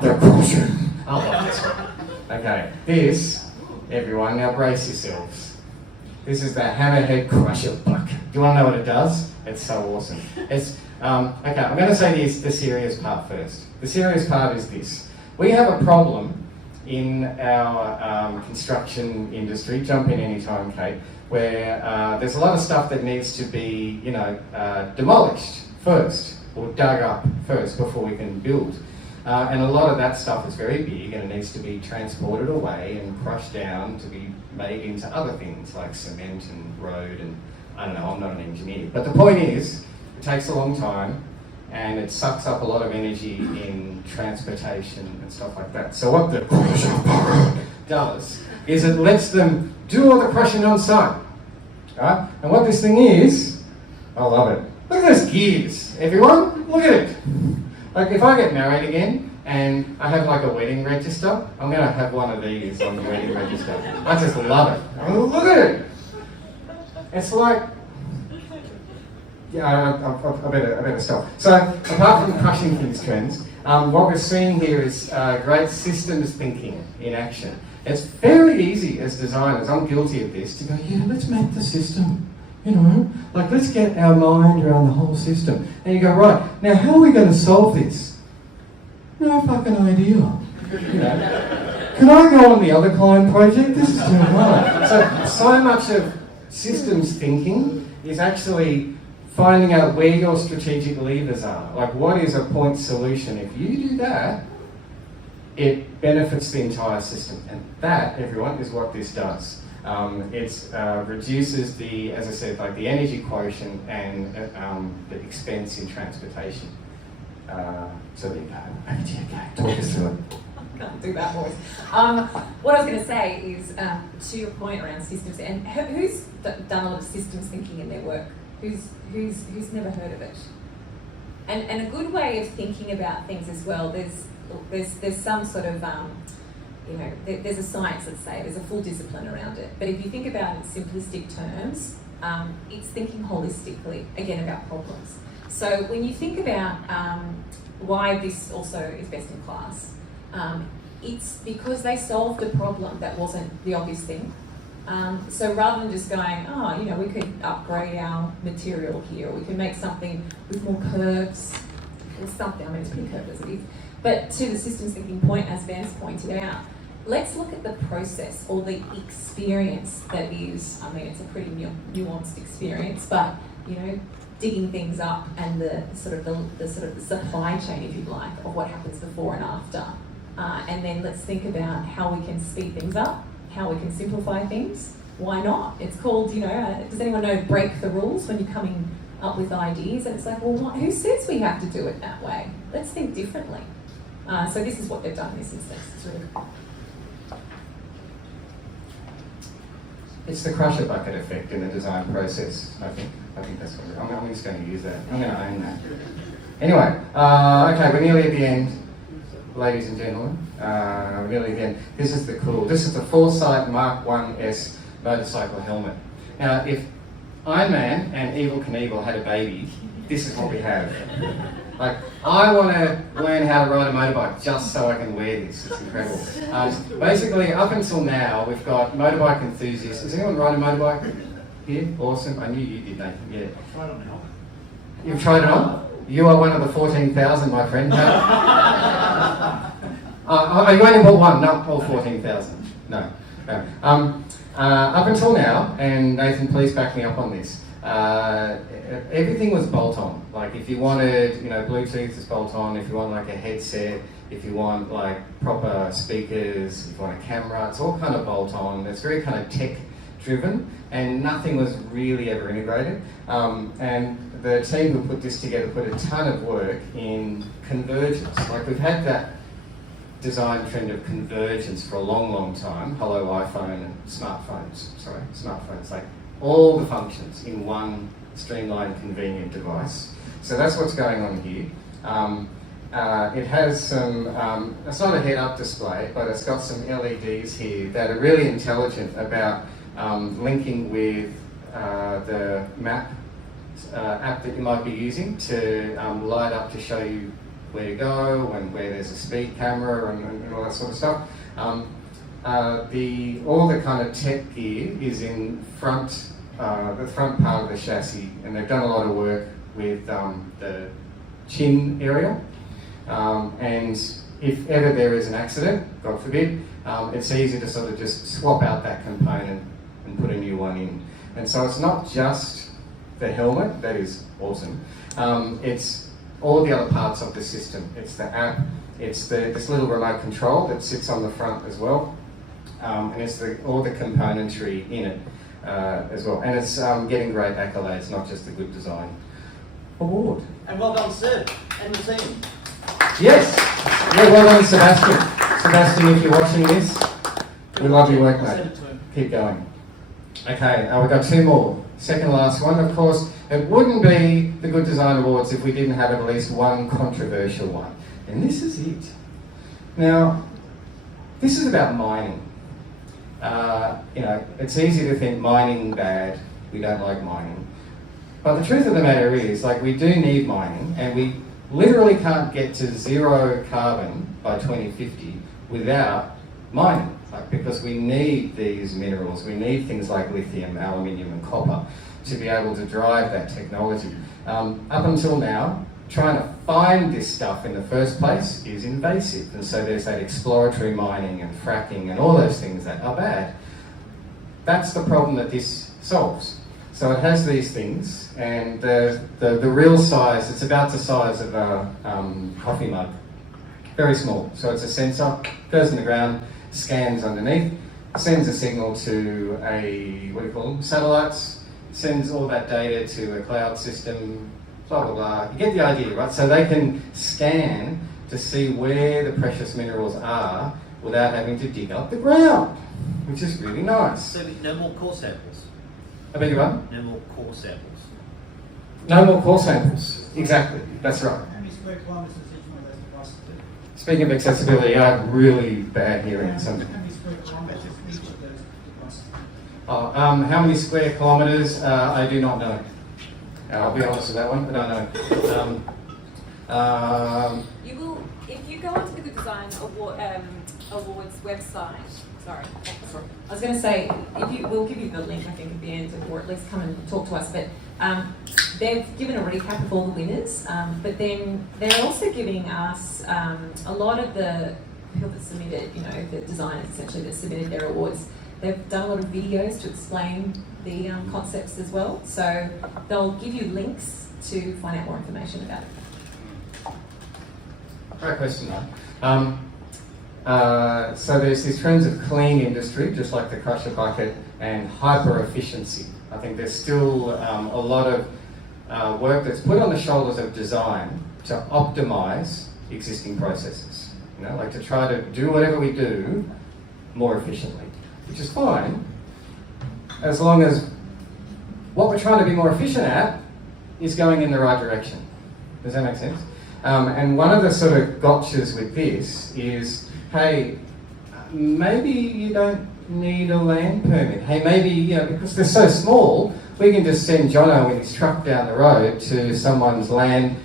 They're crushing. I love this one. Okay, this, everyone, now brace yourselves. This is the Hammerhead Crusher Bucket. Do you want to know what it does? It's so awesome. It's okay, I'm going to say the serious part first. The serious part is this. We have a problem in our construction industry, jump in anytime, Kate, where there's a lot of stuff that needs to be, demolished first, or dug up first before we can build. And a lot of that stuff is very big and it needs to be transported away and crushed down to be made into other things like cement and road and, I don't know, I'm not an engineer. But the point is, it takes a long time and it sucks up a lot of energy in transportation and stuff like that. So what the crusher does is it lets them do all the crushing on site. Right? And what this thing is, I love it. Look at those gears, everyone. Look at it. Like if I get married again and I have like a wedding register, I'm going to have one of these on the wedding register. I just love it. I mean, look at it. It's like, yeah, I better stop. So apart from crushing things trends, what we're seeing here is great systems thinking in action. It's very easy as designers, I'm guilty of this, to go, yeah, let's map the system. Like let's get our mind around the whole system. And you go, right, now how are we going to solve this? No fucking idea. Can I go on the other client project? This is too hard. So much of systems thinking is actually finding out where your strategic levers are. Like what is a point solution? If you do that, it benefits the entire system. And that, everyone, is what this does. It reduces the, as I said, like the energy quotient and the expense in transportation. So there you go. Over to you, Kate. Talk us through it. Can't do that voice. What I was going to say is, to your point around systems, and who's done a lot of systems thinking in their work? Who's never heard of it? And a good way of thinking about things as well. There's some sort of there's a science, let's say, there's a full discipline around it. But if you think about it in simplistic terms, it's thinking holistically, again, about problems. So when you think about why this also is best in class, it's because they solved a problem that wasn't the obvious thing. So rather than just going, we could upgrade our material here, or we could make something with more curves, or something, I mean, it's pretty curved as it is. But to the systems thinking point, as Van's pointed out, let's look at the process or the experience that is, I mean, it's a pretty nuanced experience, but, digging things up and the supply chain, if you like, of what happens before and after. And then let's think about how we can speed things up, how we can simplify things. Why not? It's called, does anyone know break the rules when you're coming up with ideas? And it's like, well, who says we have to do it that way? Let's think differently. So this is what they've done in this instance. It's really cool. It's the crusher bucket effect in the design process, I think. I think that's what I'm just going to use that. I'm going to own that. Anyway, okay, we're nearly at the end, ladies and gentlemen. We're nearly at the end. This is the Foresight Mark 1S motorcycle helmet. Now, if Iron Man and Evel Knievel had a baby, this is what we have. Like, I want to learn how to ride a motorbike just so I can wear this. It's incredible. Basically, up until now, we've got motorbike enthusiasts. Does anyone ride a motorbike here? Awesome. I knew you did, Nathan. Yeah. Try it on now. You've tried it on? You are one of the 14,000, my friend. You only bought one, not all 14,000. No. Up until now, and Nathan, please back me up on this. Everything was bolt-on. Like if you wanted, Bluetooth is bolt-on. If you want like a headset, if you want like proper speakers, if you want a camera, it's all kind of bolt-on. It's very kind of tech-driven, and nothing was really ever integrated. And the team who put this together put a ton of work in convergence. Like we've had that design trend of convergence for a long, long time. Hello, iPhone and smartphones. Like all the functions in one streamlined, convenient device. So that's what's going on here. It has some, it's not a head-up display, but it's got some LEDs here that are really intelligent about linking with the map app that you might be using to light up to show you where to go and where there's a speed camera and all that sort of stuff. All the kind of tech gear is in the front part of the chassis, and they've done a lot of work with the chin area. And if ever there is an accident, God forbid, it's easy to sort of just swap out that component and put a new one in. And so it's not just the helmet, that is awesome. It's all the other parts of the system. It's the app, it's this little remote control that sits on the front as well. And it's all the componentry in it as well. And it's getting great accolades, not just the Good Design Award. And well done, Seb, and the team. Yes! Yeah, well done, Sebastian. Sebastian, if you're watching this, we love your work, mate. Keep going. Okay, we've got two more. Second last one, of course, it wouldn't be the Good Design Awards if we didn't have at least one controversial one. And this is it. Now, this is about mining. It's easy to think mining bad, we don't like mining. But the truth of the matter is, we do need mining, and we literally can't get to zero carbon by 2050 without mining. Because we need these minerals, we need things like lithium, aluminium and copper to be able to drive that technology. Up until now, trying to find this stuff in the first place is invasive, and so there's that exploratory mining and fracking and all those things that are bad. That's the problem that this solves. So it has these things, and the real size, it's about the size of a coffee mug. Very small. So it's a sensor, goes in the ground, scans underneath, sends a signal to satellites, sends all that data to a cloud system, blah, blah, blah. You get the idea, right? So they can scan to see where the precious minerals are without having to dig up the ground, which is really nice. So no more core samples? I beg your pardon? No more core samples? No more core samples. Exactly. That's right. How many square kilometres is each one of those devices do? Speaking of accessibility, I have really bad hearing. So, How many square kilometres is each of those devices? how many square kilometres? I do not know. I'll be honest with that one. I don't know. You will, if you go onto the Good Design Awards website. Sorry. I was going to say, we'll give you the link, I think, at the end, or at least come and talk to us. But they've given a recap of all the winners, but then they're also giving us a lot of the people that submitted, the designers essentially that submitted their awards. They've done a lot of videos to explain the concepts as well. So they'll give you links to find out more information about it. Great question, though. So there's these trends of clean industry, just like the crusher bucket, and hyper efficiency. I think there's still a lot of work that's put on the shoulders of design to optimize existing processes. To try to do whatever we do more efficiently, which is fine, as long as what we're trying to be more efficient at is going in the right direction. Does that make sense? And one of the sort of gotchas with this is, hey, maybe you don't need a land permit. Hey, maybe, because they're so small, we can just send Jono in his truck down the road to someone's land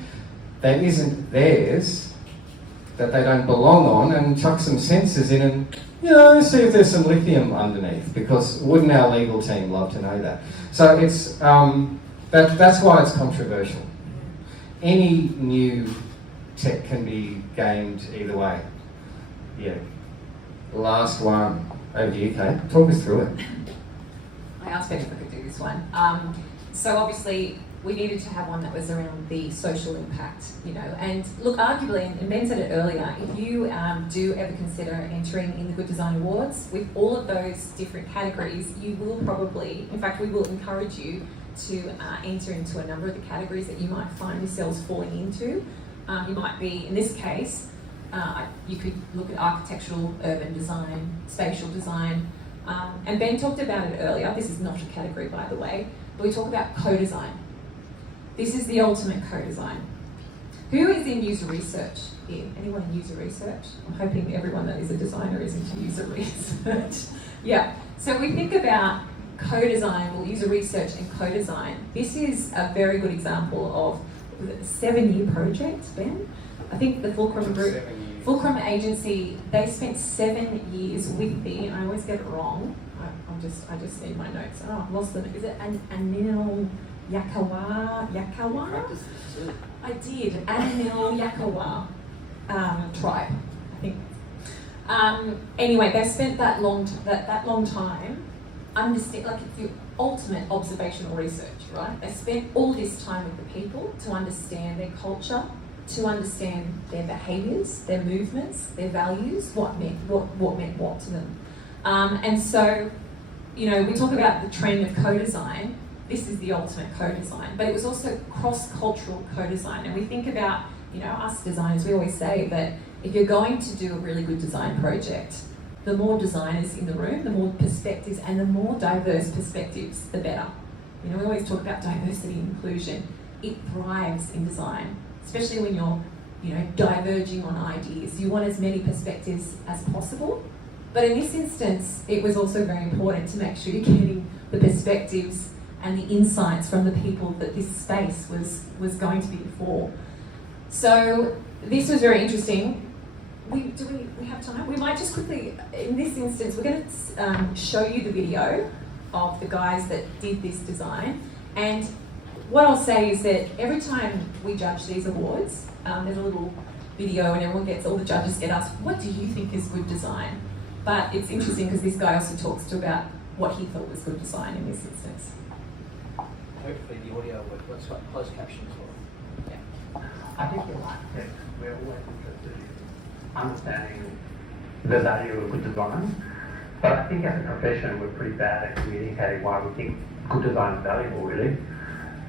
that isn't theirs, that they don't belong on, and chuck some sensors in and, see if there's some lithium underneath, because wouldn't our legal team love to know that? So it's, that's why it's controversial. Any new tech can be gamed either way. Yeah. Last one. Over to you, Kate. Talk us through it. I asked Ben if I could do this one. So obviously we needed to have one that was around the social impact, and look, arguably, and Ben said it earlier, if you do ever consider entering in the Good Design Awards, with all of those different categories, you will probably, in fact, we will encourage you to enter into a number of the categories that you might find yourselves falling into. You might be, in this case, you could look at architectural, urban design, spatial design, and Ben talked about it earlier. This is not a category, by the way, but we talk about co-design. This is the ultimate co-design. Who is in user research here? Anyone in user research? I'm hoping everyone that is a designer is into user research. Yeah, so we think about co-design, or user research and co-design. This is a very good example of a 7-year project, Ben, I think the Fulcrum Group, 7 years. Fulcrum Agency, they spent 7 years with the, I always get it wrong, I just need my notes. Oh, I've lost them. Is it Anil Yakawa? I did. Anil Yakawa tribe, I think. Anyway, they spent that long time understand, like it's the ultimate observational research, right? They spent all this time with the people to understand their culture, to understand their behaviours, their movements, their values, what meant what to them. And so, you know, we talk about the trend of co-design. This is the ultimate co-design, but it was also cross-cultural co-design. And we think about, you know, us designers, we always say that if you're going to do a really good design project, the more designers in the room, the more perspectives, and the more diverse perspectives, the better. You know, we always talk about diversity and inclusion. It thrives in design, especially when you're, you know, diverging on ideas. You want as many perspectives as possible. But in this instance, it was also very important to make sure you're getting the perspectives and the insights from the people that this space was going to be for. So this was very interesting. We have time? We might just quickly, in this instance, we're going to show you the video of the guys that did this design. And what I'll say is that every time we judge these awards, there's a little video and all the judges get asked, what do you think is good design? But it's interesting because this guy also talks about what he thought was good design in this instance. Hopefully the audio works. Let's got closed captions for it. Yeah. I think as architects, we're always interested in understanding the value of good design. But I think as a profession, we're pretty bad at communicating why we think good design is valuable, really.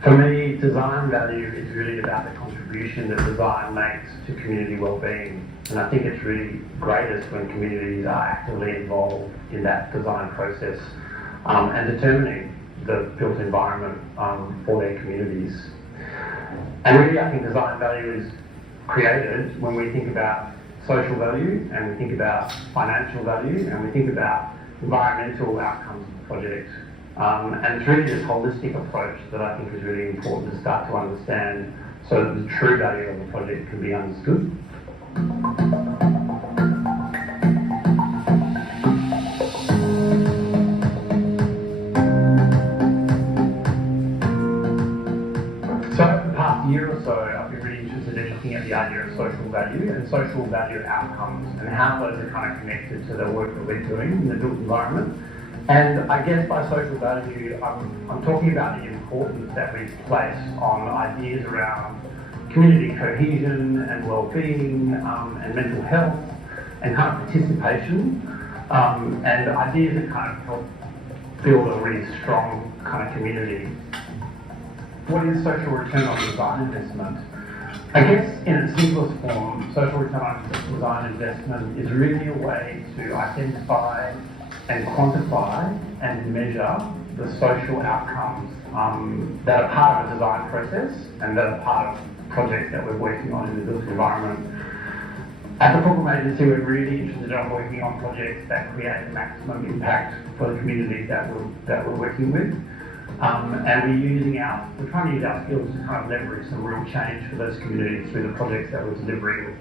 For me, design value is really about the contribution that design makes to community well-being. And I think it's really greatest when communities are actively involved in that design process and determining the built environment for their communities. And really, I think design value is created when we think about social value, and we think about financial value, and we think about environmental outcomes of the project. And it's really this holistic approach that I think is really important to start to understand so that the true value of the project can be understood. So over the past year or so, I've been really interested in looking at the idea of social value and social value outcomes and how those are kind of connected to the work that we're doing in the built environment. And I guess by social value, I'm talking about the importance that we place on ideas around community cohesion and well-being and mental health and kind of participation and ideas that kind of help build a really strong kind of community. What is social return on design investment? I guess in its simplest form, social return on design investment is really a way to identify and quantify and measure the social outcomes that are part of a design process and that are part of projects that we're working on in the built environment. At the Fulcrum Agency, we're really interested in working on projects that create maximum impact for the communities that we're working with. And we're trying to use our skills to kind of leverage some real change for those communities through the projects that we're delivering.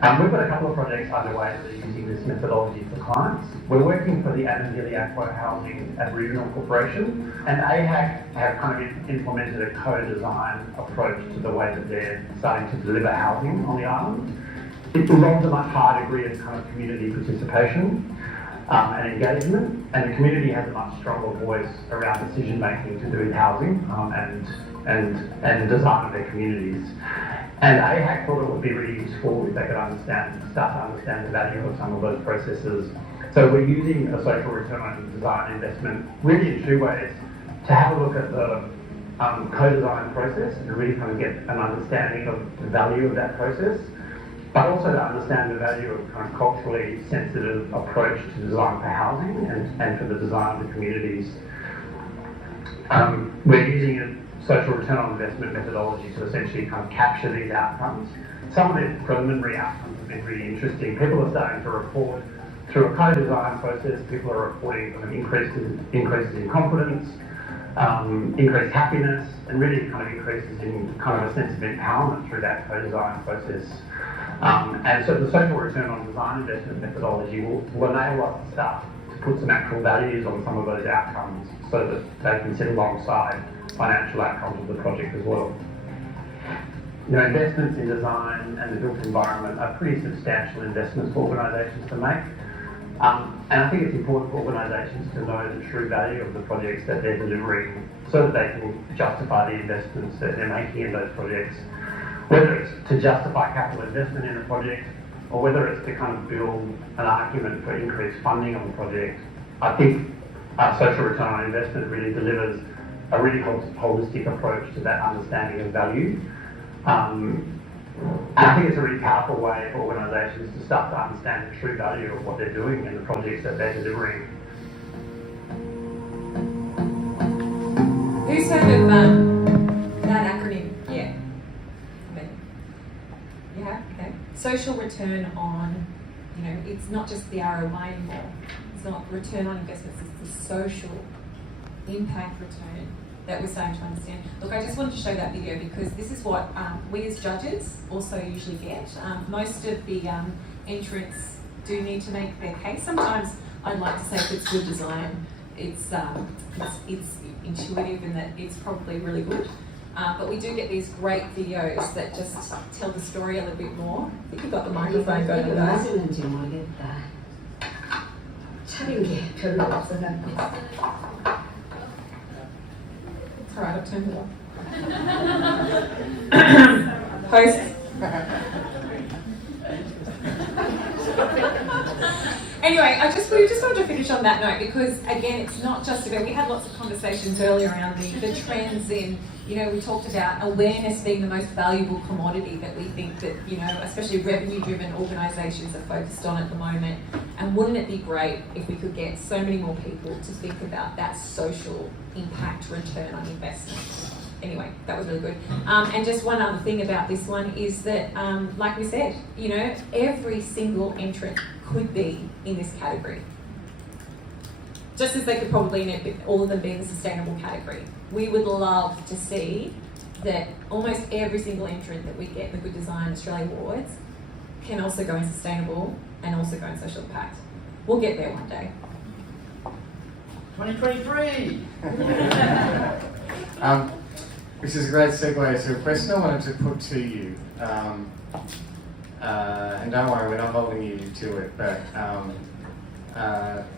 We've got a couple of projects underway that are using this methodology for clients. We're working for the Adangili Aqua Housing Aboriginal Corporation, and AHAC have kind of implemented a co-design approach to the way that they're starting to deliver housing on the island. It involves a much higher degree of kind of community participation and engagement, and the community has a much stronger voice around decision making to do with housing and design of their communities. And AHAC thought it would be really useful if they could start to understand the value of some of those processes. So we're using a social return on design investment really in two ways: to have a look at the co-design process and really kind of get an understanding of the value of that process, but also to understand the value of kind of culturally sensitive approach to design for housing and for the design of the communities. We're using a social return on investment methodology to essentially kind of capture these outcomes. Some of the preliminary outcomes have been really interesting. People are starting to report through a co-design process. People are reporting kind of increases in confidence, increased happiness, and really kind of increases in kind of a sense of empowerment through that co-design process. And so the social return on design investment methodology will enable us to start to put some actual values on some of those outcomes so that they can sit alongside financial outcomes of the project as well. You know, investments in design and the built environment are pretty substantial investments for organisations to make. And I think it's important for organisations to know the true value of the projects that they're delivering so that they can justify the investments that they're making in those projects. Whether it's to justify capital investment in a project or whether it's to kind of build an argument for increased funding on the project, I think social return on investment really delivers a really holistic approach to that understanding of value. And I think it's a really powerful way for organisations to start to understand the true value of what they're doing and the projects that they're delivering. Who's heard of that acronym? Yeah. Yeah, okay. Social return on, you know, it's not just the ROI anymore. It's not return on investments, it's the social impact return that we're starting to understand. Look, I just wanted to show that video because this is what we as judges also usually get. Most of the entrants do need to make their case. Sometimes I'd like to say if it's good design, it's intuitive and that it's probably really good. But we do get these great videos that just tell the story a little bit more. I think you've got the microphone going with us. All right, I've turned it off. Host. Anyway, we just wanted to finish on that note because again, it's not just about, we had lots of conversations earlier around the trends in, you know, we talked about awareness being the most valuable commodity that we think that, you know, especially revenue-driven organisations are focused on at the moment. And wouldn't it be great if we could get so many more people to think about that social impact return on investment? Anyway, that was really good. And just one other thing about this one is that, like we said, you know, every single entrant could be in this category. Just as they could probably all of them be in the sustainable category. We would love to see that almost every single entrant that we get in the Good Design Australia Awards can also go in sustainable and also go in social impact. We'll get there one day. 2023! Which is a great segue to a question I wanted to put to you. And don't worry, we're not holding you to it, but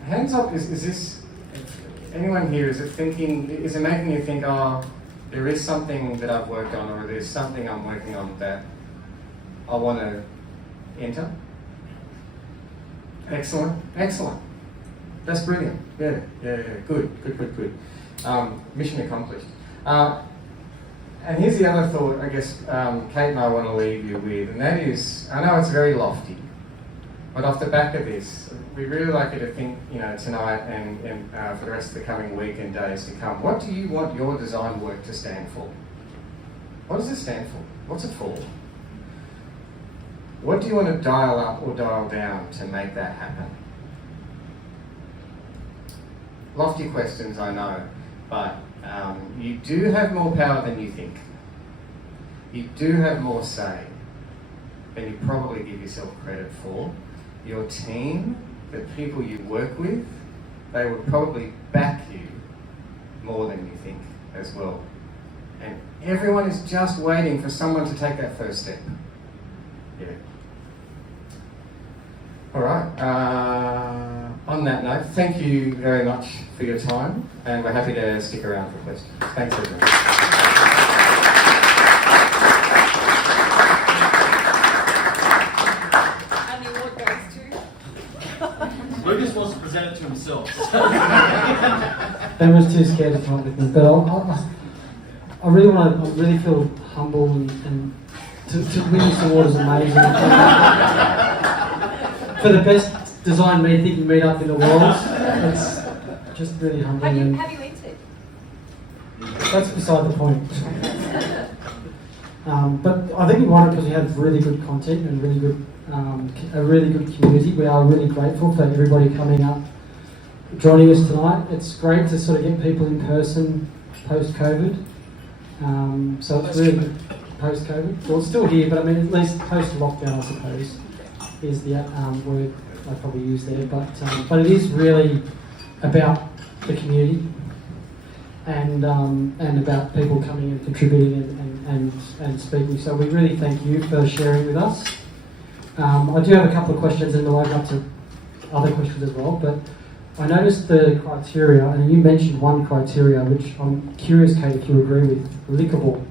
hands up, is this, anyone here, is it making you think, oh, there is something that I've worked on or there's something I'm working on that I want to enter? Excellent. That's brilliant. Yeah. Good. Mission accomplished. And here's the other thought, I guess, Kate and I want to leave you with, and that is, I know it's very lofty, but off the back of this, we'd really like you to think, you know, tonight and for the rest of the coming week and days to come, what do you want your design work to stand for? What does it stand for? What's it for? What do you want to dial up or dial down to make that happen? Lofty questions, I know, but you do have more power than you think. You do have more say than you probably give yourself credit for. Your team, the people you work with, they would probably back you more than you think as well. And everyone is just waiting for someone to take that first step. Yeah. All right. On that note, thank you very much for your time, and we're happy to stick around for questions. Thanks, everyone. And the award goes to? Lucas wants to present it to himself. Ben was too scared to talk with me, but I really feel humble and to win this award is amazing. For the best design thinking meetup in the world, it's just really humbling. Have you entered? That's beside the point. But I think we won it because we have really good content and a really good community. We are really grateful for everybody coming up, joining us tonight. It's great to sort of get people in person post-COVID. So it's really good post-COVID. Well, it's still here, but I mean, at least post-lockdown, I suppose, is the word I probably use there. But it is really about the community and about people coming and contributing and speaking. So we really thank you for sharing with us. I do have a couple of questions, and we'll open up to other questions as well. But I noticed the criteria, and you mentioned one criteria, which I'm curious, Kate, if you agree with: lickable.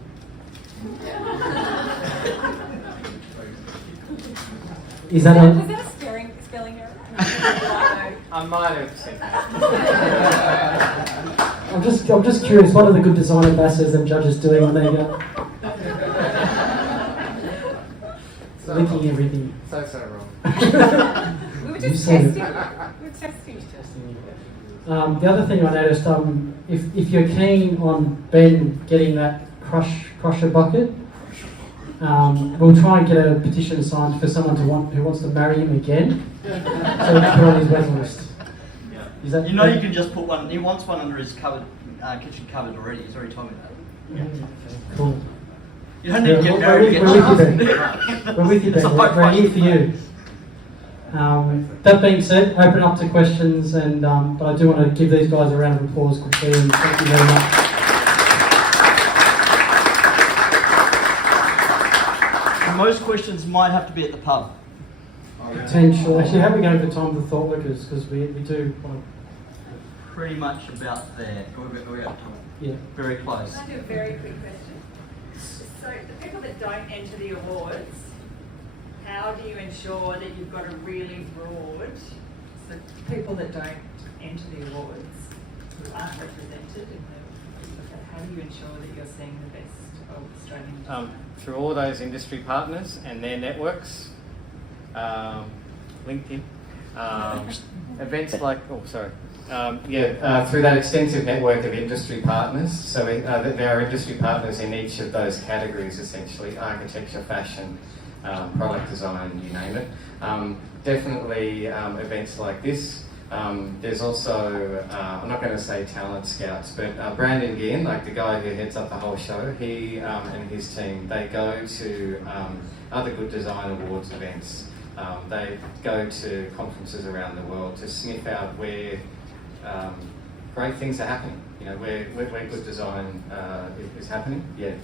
Is that Was that a spelling error? I might have said that. I'm just curious, what are the good design ambassadors and judges doing when they go licking everything? So wrong. We were just testing. We were testing. The other thing I noticed, if you're keen on Ben getting that crusher bucket, we'll try and get a petition signed for someone who wants to marry him again, so he can put on his waiting list. Is that You know, you can just put one. He wants one under his cupboard, kitchen cupboard already. He's already told me that. Cool. You don't need to get married to get We're with you, Ben. We're here for you. That being said, open up to questions, and but I do want to give these guys a round of applause quickly, and thank you very much. Most questions might have to be at the pub. Potential. Actually, how are we going for time for thought workers? Because we do want to. Pretty much about there. We're out of time. Yeah. Very close. Can I do a very quick question? So the people that don't enter the awards, how do you ensure that you've got a really broad, so people that don't enter the awards, who aren't represented in the, how do you ensure that you're seeing the best of Australian design? Through all those industry partners and their networks, LinkedIn, events like, through that extensive network of industry partners. So there are industry partners in each of those categories, essentially: architecture, fashion, product design, you name it. Definitely events like this. There's also, I'm not going to say talent scouts, but Brandon Guillen, like the guy who heads up the whole show, he and his team, they go to other good design awards events. They go to conferences around the world to sniff out where great things are happening, where good design is happening. Yeah.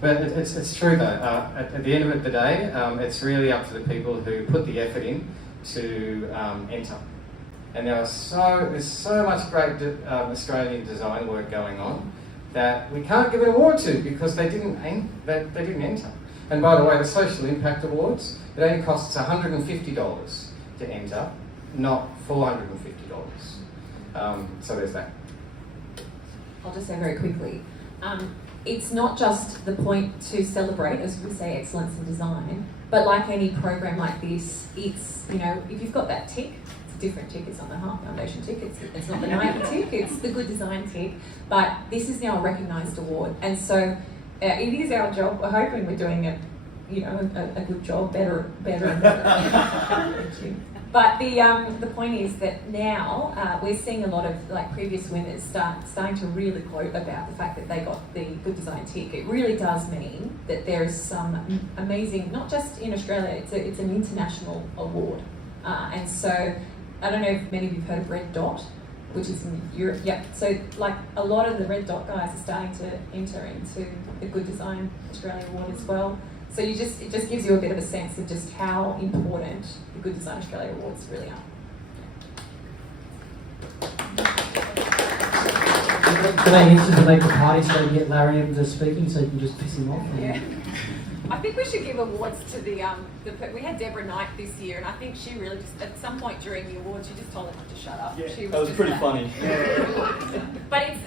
But it's true though, at the end of the day, it's really up to the people who put the effort in to enter. And there's so much great Australian design work going on that we can't give an award to because they didn't enter. And by the way, the Social Impact Awards, it only costs $150 to enter, not $450. So there's that. I'll just say very quickly, it's not just the point to celebrate, as we say, excellence in design, but like any program like this, it's, if you've got that tick, it's a different tick, it's not the Heart Foundation tick, it's not the Nike tick, it's the Good Design tick, but this is now a recognised award, and so it is our job. We're hoping we're doing a good job, better and better. Thank you. But the point is that now we're seeing a lot of previous winners starting to really quote about the fact that they got the Good Design tick. It really does mean that there is some amazing, not just in Australia, it's an international award. And so I don't know if many of you have heard of Red Dot, which is in Europe. Yeah, so a lot of the Red Dot guys are starting to enter into the Good Design Australia Award as well. So it just gives you a bit of a sense of just how important the Good Design Australia Awards really are. Do they need to make the party so they can get Larry into speaking so you can just piss him off? Yeah. I think we should give awards to we had Deborah Knight this year, and I think she really just, at some point during the awards, she just told everyone to shut up. Yeah, she that was just pretty funny. But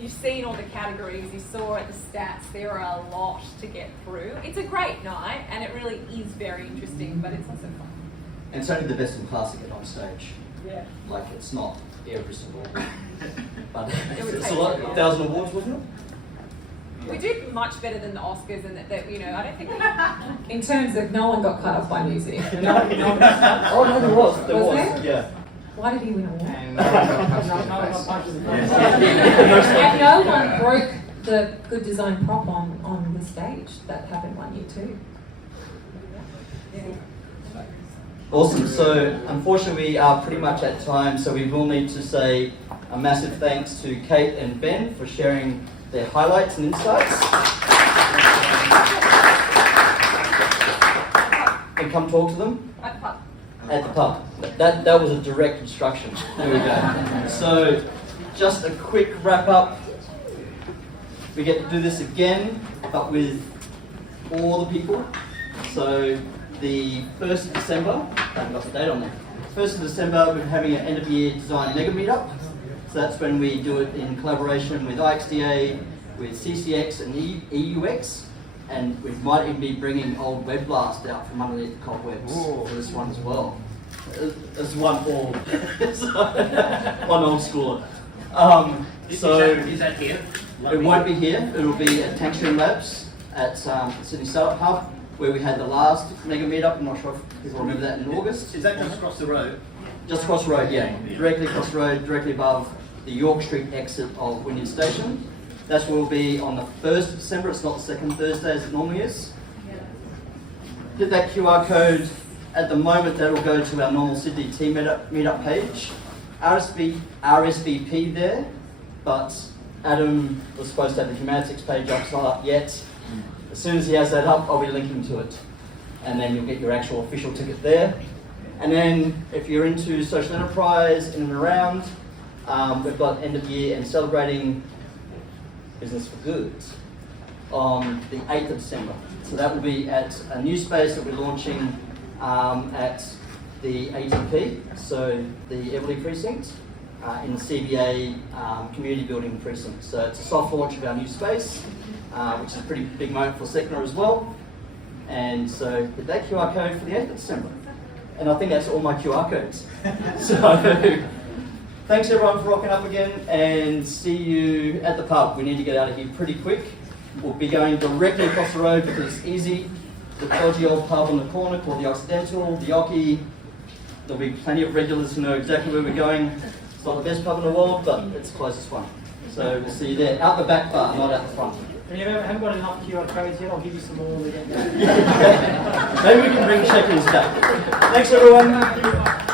you've seen all the categories, you saw at the stats, there are a lot to get through. It's a great night, and it really is very interesting, but it's also fun. And it's only the best in class that get on stage. Yeah. It's not every single award. But It's a lot, 1,000 awards, wasn't it? We did much better than the Oscars, and I don't think in terms of no one got cut off by music. Oh no, there was. Was there? Yeah. Why did he win a award? And no one got punched in the face. And no one broke the good design prop on the stage. That happened one year too. Awesome. So unfortunately we are pretty much at time, so we will need to say a massive thanks to Kate and Ben for sharing their highlights and insights. And come talk to them. At the pub. That was a direct instruction. There we go. So just a quick wrap up. We get to do this again, but with all the people. So the 1st of December, I haven't got the date on there. 1st of December, we're having an end of year design mega meetup. So that's when we do it in collaboration with IXDA, with CCX and EUX. And we might even be bringing old Web Blast out from underneath the cobwebs for this one as well. There's one old, one old schooler. Is that here? It won't be here. It'll be at Tankshian Labs at Sydney Startup Hub, where we had the last mega meetup. I'm not sure if people remember that in August. Is that just across the road? Just across the road, yeah. Directly across the road, directly above the York Street exit of Wynyard Station. That will be on the 1st of December. It's not the second Thursday as it normally is. Hit that QR code. At the moment, that will go to our normal SydDT meetup page. RSVP there, but Adam was supposed to have the Humanities page up. It's not up yet. As soon as he has that up, I'll be linking to it. And then you'll get your actual official ticket there. And then if you're into social enterprise in and around, we've got end of year and celebrating business for goods on the 8th of December. So that will be at a new space that we're launching at the ATP, so the Everleigh precinct, in the CBA community building precinct. So it's a soft launch of our new space, which is a pretty big moment for Sector as well. And so hit that QR code for the 8th of December. And I think that's all my QR codes. So thanks everyone for rocking up again, and see you at the pub. We need to get out of here pretty quick. We'll be going directly across the road because it's easy. The dodgy old pub on the corner called the Occidental, the Yoki. There'll be plenty of regulars who know exactly where we're going. It's not the best pub in the world, but it's the closest one. So we'll see you there. Out the back bar, not out the front. If you haven't got enough QR codes yet, I'll give you some more when we get there. Maybe we can bring check-ins back. Thanks everyone.